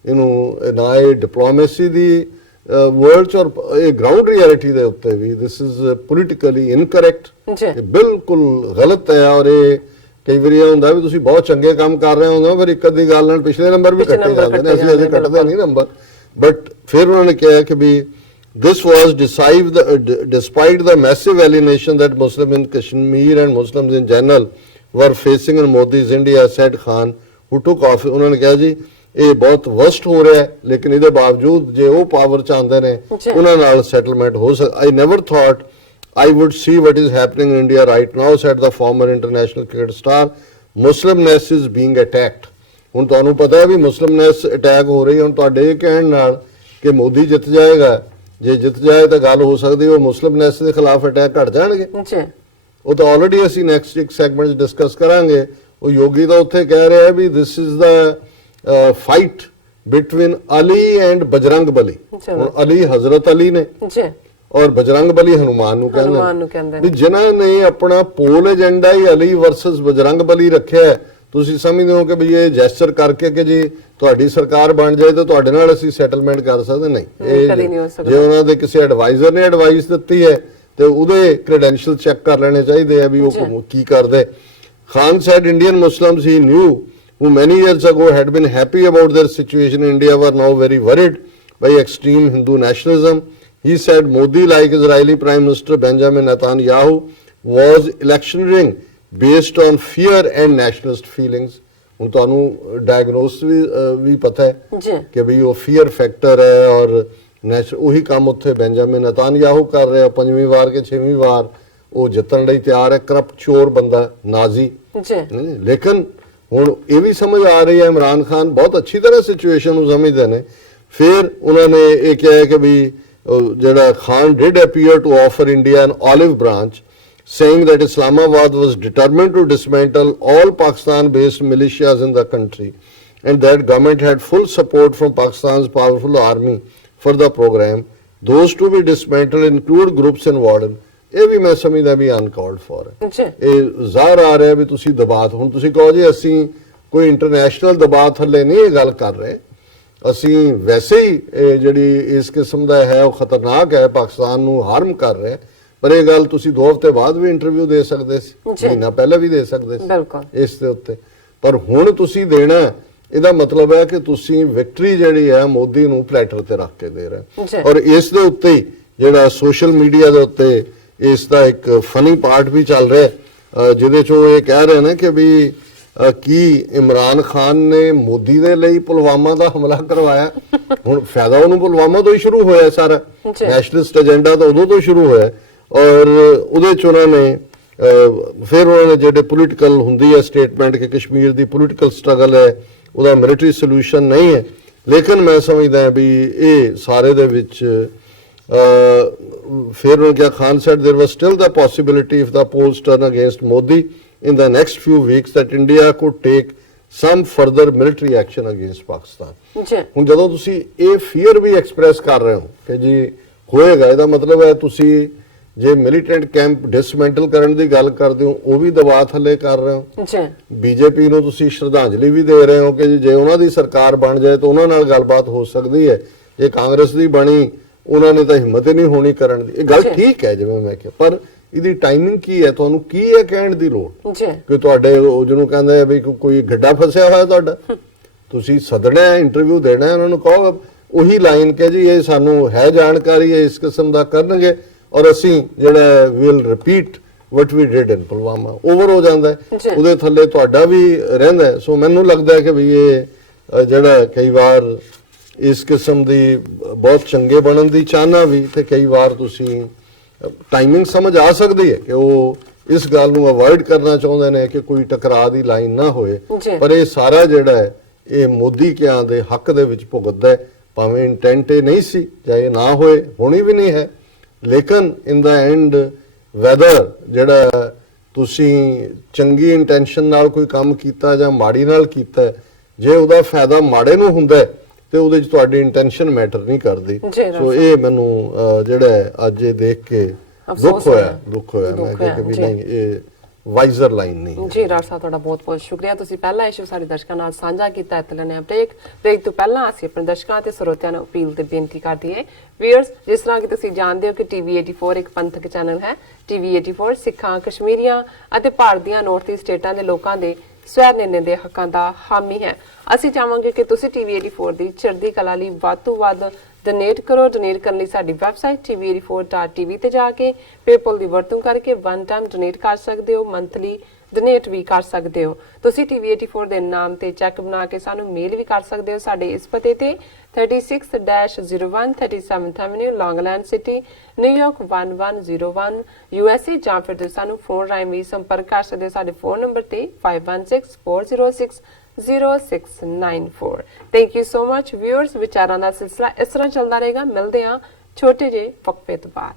ਇਹਨੂੰ ਨਾ ਇਹ ਡਿਪਲੋਮੇਸੀ ਦੀ ਵਰਲਡ ਚ ਔਰ ਇਹ ਗਰਾਊਂਡ ਰਿਐਲਿਟੀ ਦੇ ਉੱਤੇ ਵੀ ਦਿਸ ਇਜ਼ ਪੋਲੀਟੀਕਲੀ ਇਨਕਰੈਕਟ, ਇਹ ਬਿਲਕੁਲ ਗਲਤ ਹੈ। ਔਰ ਇਹ ਕਈ ਵਾਰੀ ਇਹ ਹੁੰਦਾ ਵੀ ਤੁਸੀਂ ਬਹੁਤ ਚੰਗੇ ਕੰਮ ਕਰ ਰਹੇ ਹੋ ਫਿਰ ਇੱਕ ਅੱਧੀ ਗੱਲ ਨਾਲ ਪਿਛਲੇ ਨੰਬਰ ਵੀ ਕੱਟੇ ਜਾਂਦੇ ਨੇ, ਅਸੀਂ ਅਜੇ ਕੱਟਦੇ ਨਹੀਂ ਨੰਬਰ। ਬਟ ਫਿਰ ਉਹਨਾਂ ਨੇ ਕਿਹਾ ਕਿ ਵੀ this was despite the massive alienation that Muslims in Kashmir and Muslims in general were facing in Modi's India, said Khan, who took office. ਉਹਨਾਂ ਨੇ ਕਿਹਾ ਜੀ ਇਹ ਬਹੁਤ ਵਰਸਟ ਹੋ ਰਿਹਾ ਹੈ, ਲੇਕਿਨ ਇਹਦੇ ਬਾਵਜੂਦ ਜੇ ਉਹ ਪਾਵਰ ਚ ਆਉਂਦੇ ਨੇ ਉਹਨਾਂ ਨਾਲ ਸੈਟਲਮੈਂਟ ਹੋ ਸਕਦਾ। I never thought I would see what is happening in India right now, said the former international cricket star. Muslimness is being attacked. ਹੁਣ ਤੁਹਾਨੂੰ ਪਤਾ ਹੈ ਵੀ ਮੁਸਲਿਮਨੈਸ ਅਟੈਕ ਹੋ ਰਹੀ ਹੈ। ਹੁਣ ਤੁਹਾਡੇ ਇਹ ਕਹਿਣ ਨਾਲ ਕਿ ਮੋਦੀ ਜਿੱਤ ਜਾਏਗਾ, ਜੇ ਜਿੱਤ ਜਾਏ ਤਾਂ ਗੱਲ ਹੋ ਸਕਦੀ ਉਹ ਮੁਸਲਿਮਨੈਸ ਦੇ ਖਿਲਾਫ ਅਟੈਕ ਘਟ ਜਾਣਗੇ। ਉਹ ਤਾਂ ਆਲਰੇਡੀ ਅਸੀਂ ਨੈਕਸਟ ਇੱਕ ਸੈਗਮੈਂਟ 'ਚ ਡਿਸਕਸ ਕਰਾਂਗੇ। ਉਹ ਯੋਗੀ ਤਾਂ ਉੱਥੇ ਕਹਿ ਰਿਹਾ ਵੀ this is the fight between Ali and Bajrang Bali. ਹੁਣ ਅਲੀ ਹਜ਼ਰਤ ਅਲੀ ਨੇ ਔਰ ਬਜਰੰਗ ਬਲੀ ਹਨੂਮਾਨ ਨੂੰ ਕਹਿੰਦੇ ਵੀ ਜਿਨ੍ਹਾਂ ਨੇ ਆਪਣਾ ਪੋਲ ਏਜੰਡਾ ਹੀ ਅਲੀ ਵਰਸਸ ਬਜਰੰਗ ਬਲੀ ਰੱਖਿਆ। ਤੁਸੀਂ ਸਮਝਦੇ ਹੋ ਕਿ ਵੀ ਇਹ ਜੈਸਚਰ ਕਰਕੇ ਕਿ ਜੀ ਤੁਹਾਡੀ ਸਰਕਾਰ ਬਣ ਜਾਏ ਤਾਂ ਤੁਹਾਡੇ ਨਾਲ ਅਸੀਂ ਸੈਟਲਮੈਂਟ ਕਰ ਸਕਦੇ? ਨਹੀਂ, ਇਹ ਜੇ ਉਹਨਾਂ ਦੇ ਕਿਸੇ ਐਡਵਾਈਜ਼ਰ ਨੇ ਐਡਵਾਈਸ ਦਿੱਤੀ ਹੈ ਤੇ ਉਹਦੇ ਕ੍ਰੈਡੈਂਸ਼ੀਅਲ ਚੈੱਕ ਕਰ ਲੈਣੇ ਚਾਹੀਦੇ ਆ ਵੀ ਉਹ ਕੀ ਕਰਦੇ। Khan said Indian Muslims he knew who many years ago had been happy about their situation in India were now very worried by extreme Hindu nationalism. He said Modi, like Israeli Prime Minister Benjamin Netanyahu, was electioneering based on fear and nationalist feelings. ਹੁਣ ਤੁਹਾਨੂੰ ਡਾਇਗਨੋਸ ਵੀ ਪਤਾ ਹੈ ਕਿ ਵੀ ਉਹ ਫੀਅਰ ਫੈਕਟਰ ਹੈ ਔਰ ਉਹੀ ਕੰਮ ਉੱਥੇ ਬੈਂਜਾਮਿਨ ਨਤਾਨਯਾਹੂ ਕਰ ਰਿਹਾ। 5ਵੀਂ ਵਾਰ ਕਿ 6ਵੀਂ ਵਾਰ ਉਹ ਜਿੱਤਣ ਲਈ ਤਿਆਰ ਹੈ, ਕਰਪਟ ਚੋਰ ਬੰਦਾ ਨਾਜ਼ੀ। ਲੇਕਿਨ ਹੁਣ ਇਹ ਵੀ ਸਮਝ ਆ ਰਹੀ ਹੈ ਇਮਰਾਨ ਖਾਨ ਬਹੁਤ ਅੱਛੀ ਤਰ੍ਹਾਂ ਸਿਚੁਏਸ਼ਨ ਨੂੰ ਸਮਝਦੇ ਨੇ। ਫਿਰ ਉਹਨਾਂ ਨੇ ਇਹ ਕਿਹਾ ਕਿ ਵੀ ਜਿਹੜਾ Khan did appear to offer India an olive branch, saying that Islamabad was determined to dismantle all Pakistan-based militias in the country and that government had full support from Pakistan's powerful army for the program. Those to be dismantled include groups involved in ਇਹ ਵੀ ਮੈਂ ਸਮਝਦਾ ਵੀ ਅਨਕਾਲਡ ਫॉर ਹੈ। ਇਹ ਜ਼ਾਹਰ ਆ ਰਿਹਾ ਵੀ ਤੁਸੀਂ ਦਬਾਅ, ਹੁਣ ਤੁਸੀਂ ਕਹੋ ਜੀ ਅਸੀਂ ਕੋਈ ਇੰਟਰਨੈਸ਼ਨਲ ਦਬਾਅ ਥੱਲੇ ਨਹੀਂ ਇਹ ਗੱਲ ਕਰ ਰਹੇ, ਅਸੀਂ ਵੈਸੇ ਹੀ ਜਿਹੜੀ ਇਸ ਕਿਸਮ ਦਾ ਹੈ ਉਹ ਖਤਰਨਾਕ ਹੈ, ਪਾਕਿਸਤਾਨ ਨੂੰ ਹਾਰਮ ਕਰ ਰਿਹਾ। ਪਰ ਇਹ ਗੱਲ ਤੁਸੀਂ 2 ਹਫ਼ਤੇ ਬਾਅਦ ਵੀ ਇੰਟਰਵਿਊ ਦੇ ਸਕਦੇ ਸੀ, ਮਹੀਨਾ ਪਹਿਲਾਂ ਵੀ ਦੇ ਸਕਦੇ ਸੀ ਇਸ ਦੇ ਉੱਤੇ, ਪਰ ਹੁਣ ਤੁਸੀਂ ਦੇਣਾ। ਇਹਦਾ ਮਤਲਬ ਹੈ ਕਿ ਤੁਸੀਂ ਵਿਕਟਰੀ ਜਿਹੜੀ ਹੈ ਮੋਦੀ ਨੂੰ ਪਲੈਟਰ ਤੇ ਰੱਖ ਕੇ ਦੇ ਰਹੇ। ਔਰ ਇਸ ਦੇ ਉੱਤੇ ਜਿਹੜਾ ਸੋਸ਼ਲ ਮੀਡੀਆ ਦੇ ਉੱਤੇ ਇਸ ਦਾ ਇੱਕ ਫਨੀ ਪਾਰਟ ਵੀ ਚੱਲ ਰਿਹਾ ਜਿਹਦੇ 'ਚ ਉਹ ਇਹ ਕਹਿ ਰਹੇ ਨੇ ਕਿ ਵੀ ਕੀ ਇਮਰਾਨ ਖਾਨ ਨੇ ਮੋਦੀ ਦੇ ਲਈ ਪੁਲਵਾਮਾ ਦਾ ਹਮਲਾ ਕਰਵਾਇਆ। ਹੁਣ ਫਾਇਦਾ ਉਹਨੂੰ ਪੁਲਵਾਮਾ ਤੋਂ ਹੀ ਸ਼ੁਰੂ ਹੋਇਆ, ਸਾਰਾ ਨੈਸ਼ਨਲਿਸਟ ਏਜੰਡਾ ਤਾਂ ਉਦੋਂ ਤੋਂ ਸ਼ੁਰੂ ਹੋਇਆ। ਔਰ ਉਹਦੇ 'ਚ ਉਹਨਾਂ ਨੇ ਫਿਰ ਉਹਨਾਂ ਨੇ ਜਿਹੜੇ ਪੋਲੀਟੀਕਲ ਹੁੰਦੀ ਹੈ ਸਟੇਟਮੈਂਟ ਕਿ ਕਸ਼ਮੀਰ ਦੀ ਪੋਲੀਟੀਕਲ ਸਟਰਗਲ ਹੈ, ਉਹਦਾ ਮਿਲਟਰੀ ਸੋਲੂਸ਼ਨ ਨਹੀਂ ਹੈ। ਲੇਕਿਨ ਮੈਂ ਸਮਝਦਾ ਵੀ ਇਹ ਸਾਰੇ ਦੇ ਵਿੱਚ ਫਿਰ ਉਹਨਾਂ ਕਿਹਾ Khan said there was still the possibility if the polls turn against Modi in the next few weeks that India could take some further military action against Pakistan. ਹੁਣ ਜਦੋਂ ਤੁਸੀਂ ਇਹ ਫੀਅਰ ਵੀ ਐਕਸਪ੍ਰੈਸ ਕਰ ਰਹੇ ਹੋ ਕਿ ਜੀ ਹੋਏਗਾ, ਇਹਦਾ ਮਤਲਬ ਹੈ ਤੁਸੀਂ ਜੇ ਮਿਲੀਟੈਂਟ ਕੈਂਪ ਡਿਸਮੈਂਟਲ ਕਰਨ ਦੀ ਗੱਲ ਕਰਦੇ ਹੋ ਉਹ ਵੀ ਦਬਾਅ ਥੱਲੇ ਕਰ ਰਹੇ ਹੋ। ਬੀਜੇਪੀ ਨੂੰ ਤੁਸੀਂ ਸ਼ਰਧਾਂਜਲੀ ਵੀ ਦੇ ਰਹੇ ਹੋ ਕਿ ਜੇ ਉਹਨਾਂ ਦੀ ਸਰਕਾਰ ਬਣ ਜਾਏ ਤਾਂ ਉਹਨਾਂ ਨਾਲ ਗੱਲਬਾਤ ਹੋ ਸਕਦੀ ਹੈ। ਜੇ ਕਾਂਗਰਸ ਦੀ ਬਣੀ ਉਹਨਾਂ ਨੇ ਤਾਂ ਹਿੰਮਤ ਹੀ ਨਹੀਂ ਹੋਣੀ ਕਰਨ ਦੀ। ਇਹ ਗੱਲ ਠੀਕ ਹੈ ਜਿਵੇਂ ਮੈਂ ਕਿਹਾ, ਪਰ ਇਹਦੀ ਟਾਈਮਿੰਗ ਕੀ ਹੈ? ਤੁਹਾਨੂੰ ਕੀ ਇਹ ਕਹਿਣ ਦੀ ਲੋੜ ਕਿ ਤੁਹਾਡੇ ਜਿਹਨੂੰ ਕਹਿੰਦੇ ਆ ਵੀ ਕੋਈ ਗੱਡਾ ਫਸਿਆ ਹੋਇਆ ਤੁਹਾਡਾ, ਤੁਸੀਂ ਸੱਦਣਾ ਇੰਟਰਵਿਊ ਦੇਣਾ, ਉਹਨਾਂ ਨੂੰ ਕਹੋ ਉਹੀ ਲਾਈਨ ਕਿ ਜੀ ਇਹ ਸਾਨੂੰ ਹੈ ਜਾਣਕਾਰੀ ਹੈ ਇਸ ਕਿਸਮ ਦਾ ਕਰਨਗੇ ਔਰ ਅਸੀਂ ਜਿਹੜਾ will repeat what we did in Pulwama. Over ਹੋ ਜਾਂਦਾ ਉਹਦੇ ਥੱਲੇ ਤੁਹਾਡਾ ਵੀ ਰਹਿੰਦਾ। ਸੋ ਮੈਨੂੰ ਲੱਗਦਾ ਕਿ ਵੀ ਇਹ ਜਿਹੜਾ ਕਈ ਵਾਰ ਇਸ ਕਿਸਮ ਦੀ ਬਹੁਤ ਚੰਗੇ ਬਣਨ ਦੀ ਚਾਹਨਾ ਵੀ ਤੇ ਕਈ ਵਾਰ ਤੁਸੀਂ ਟਾਈਮਿੰਗ ਸਮਝ ਆ ਸਕਦੀ ਹੈ ਕਿ ਉਹ ਇਸ ਗੱਲ ਨੂੰ ਅਵੋਇਡ ਕਰਨਾ ਚਾਹੁੰਦੇ ਨੇ ਕਿ ਕੋਈ ਟਕਰਾਅ ਦੀ ਲਾਈਨ ਨਾ ਹੋਏ। ਜੀ। ਪਰ ਇਹ ਸਾਰਾ ਜਿਹੜਾ ਹੈ ਇਹ ਮੋਦੀ ਕਿਆਂ ਦੇ ਹੱਕ ਦੇ ਵਿੱਚ ਭੁਗਤਦਾ ਹੈ, ਭਾਵੇਂ ਇੰਟੈਂਟ ਇਹ ਨਹੀਂ ਸੀ ਜਾਂ ਇਹ ਨਾ ਹੋਏ, ਹੋਣੀ ਵੀ ਨਹੀਂ ਹੈ, ਲੇਕਿਨ ਇਨ ਦਾ ਐਂਡ ਵੈਦਰ ਜਿਹੜਾ ਤੁਸੀਂ ਚੰਗੀ ਇੰਟੈਂਸ਼ਨ ਨਾਲ ਕੋਈ ਕੰਮ ਕੀਤਾ ਜਾਂ ਮਾੜੀ ਨਾਲ ਕੀਤਾ, ਜੇ ਉਹਦਾ ਫਾਇਦਾ ਮਾੜੇ ਨੂੰ ਹੁੰਦਾ ਹੈ ਤੇ ਉਹਦੇ 'ਚ ਤੁਹਾਡੀ ਇੰਟੈਂਸ਼ਨ ਮੈਟਰ ਨਹੀਂ ਕਰਦੀ। ਸੋ ਇਹ ਮੈਨੂੰ ਜਿਹੜਾ ਅੱਜ ਇਹ ਦੇਖ ਕੇ ਦੁੱਖ ਹੋਇਆ ਮੈਂ ਕਿ ਵੀ ਨਹੀਂ, ਇਹ ਵਾਈਜ਼ਰ ਲਾਈਨ ਨਹੀਂ ਜੀ। ਡਾਕਟਰ ਸਾਹਿਬ ਤੁਹਾਡਾ ਬਹੁਤ-ਬਹੁਤ ਸ਼ੁਕਰੀਆ, ਤੁਸੀਂ ਪਹਿਲਾ ਇਸ਼ੂ ਸਾਡੇ ਦਰਸ਼ਕਾਂ ਨਾਲ ਸਾਂਝਾ ਕੀਤਾ। ਇੱਥੇ ਲੈਣੇ ਬ੍ਰੇਕ ਤੋਂ ਪਹਿਲਾਂ ਅਸੀਂ ਆਪਣੇ ਦਰਸ਼ਕਾਂ ਤੇ ਸਰੋਤਿਆਂ ਨੂੰ ਅਪੀਲ ਤੇ ਬੇਨਤੀ ਕਰਦੀ ਹੈ। ਵੀਅਰਸ, ਜਿਸ ਤਰ੍ਹਾਂ ਕਿ ਤੁਸੀਂ ਜਾਣਦੇ ਹੋ ਕਿ ਟੀਵੀ 84 ਇੱਕ ਪੰਥਕ ਚੈਨਲ ਹੈ। ਟੀਵੀ 84 ਸਿੱਖਾਂ, ਕਸ਼ਮੀਰੀਆਂ ਅਤੇ ਭਾਰਤ ਦੀਆਂ ਨਾਰਥ ਈਸਟ ਸਟੇਟਾਂ ਦੇ ਲੋਕਾਂ ਦੇ ਸਵੈ ਨਿਰਣੇ ਦੇ ਹੱਕਾਂ ਦਾ ਹਾਮੀ ਹੈ। ਅਸੀਂ ਚਾਹਾਂਗੇ ਕਿ ਤੁਸੀਂ ਟੀਵੀ 84 ਦੀ ਚੜ੍ਹਦੀ ਕਲਾ ਲਈ ਵੱਧ ਤੋਂ ਵੱਧ ਡੋਨੇਟ ਕਰੋ। ਡੋਨੇਟ ਕਰਨ ਲਈ ਸਾਡੀ ਵੈਬਸਾਈਟ tv84.tv ਤੇ ਜਾ ਕੇ ਪੇਪਲ ਦੀ ਵਰਤੋਂ ਕਰਕੇ ਵਨ ਟਾਈਮ ਡੋਨੇਟ ਕਰ ਸਕਦੇ ਹੋ, ਮੰਥਲੀ ਡੋਨੇਟ ਵੀ ਕਰ ਸਕਦੇ ਹੋ। ਤੁਸੀਂ ਟੀਵੀ 84 ਦੇ ਨਾਮ ਤੇ ਚੈੱਕ ਬਣਾ ਕੇ ਸਾਨੂੰ ਮੇਲ ਵੀ ਕਰ ਸਕਦੇ ਹੋ ਸਾਡੇ ਇਸ ਪਤੇ ਤੇ 36-01 37th Avenue, Long Island City, New York 1101 USA, ਜਾਂ ਫਿਰ ਤੁਸੀਂ ਸਾਨੂੰ ਫੋਨ ਰਾਹੀਂ ਵੀ ਸੰਪਰਕ ਕਰ ਸਕਦੇ ਹੋ ਸਾਡੇ ਫੋਨ ਨੰਬਰ ਤੇ 5164060694। Thank you so much viewers. ਵਿਚਾਰਾਂ ਦਾ ਸਿਲਸਿਲਾ ਇਸ ਤਰ੍ਹਾਂ ਚੱਲਦਾ ਰਹੇਗਾ। ਮਿਲਦੇ ਹਾਂ ਛੋਟੇ ਜਿਹੇ ਵਕਫੇ ਤੋਂ ਬਾਅਦ।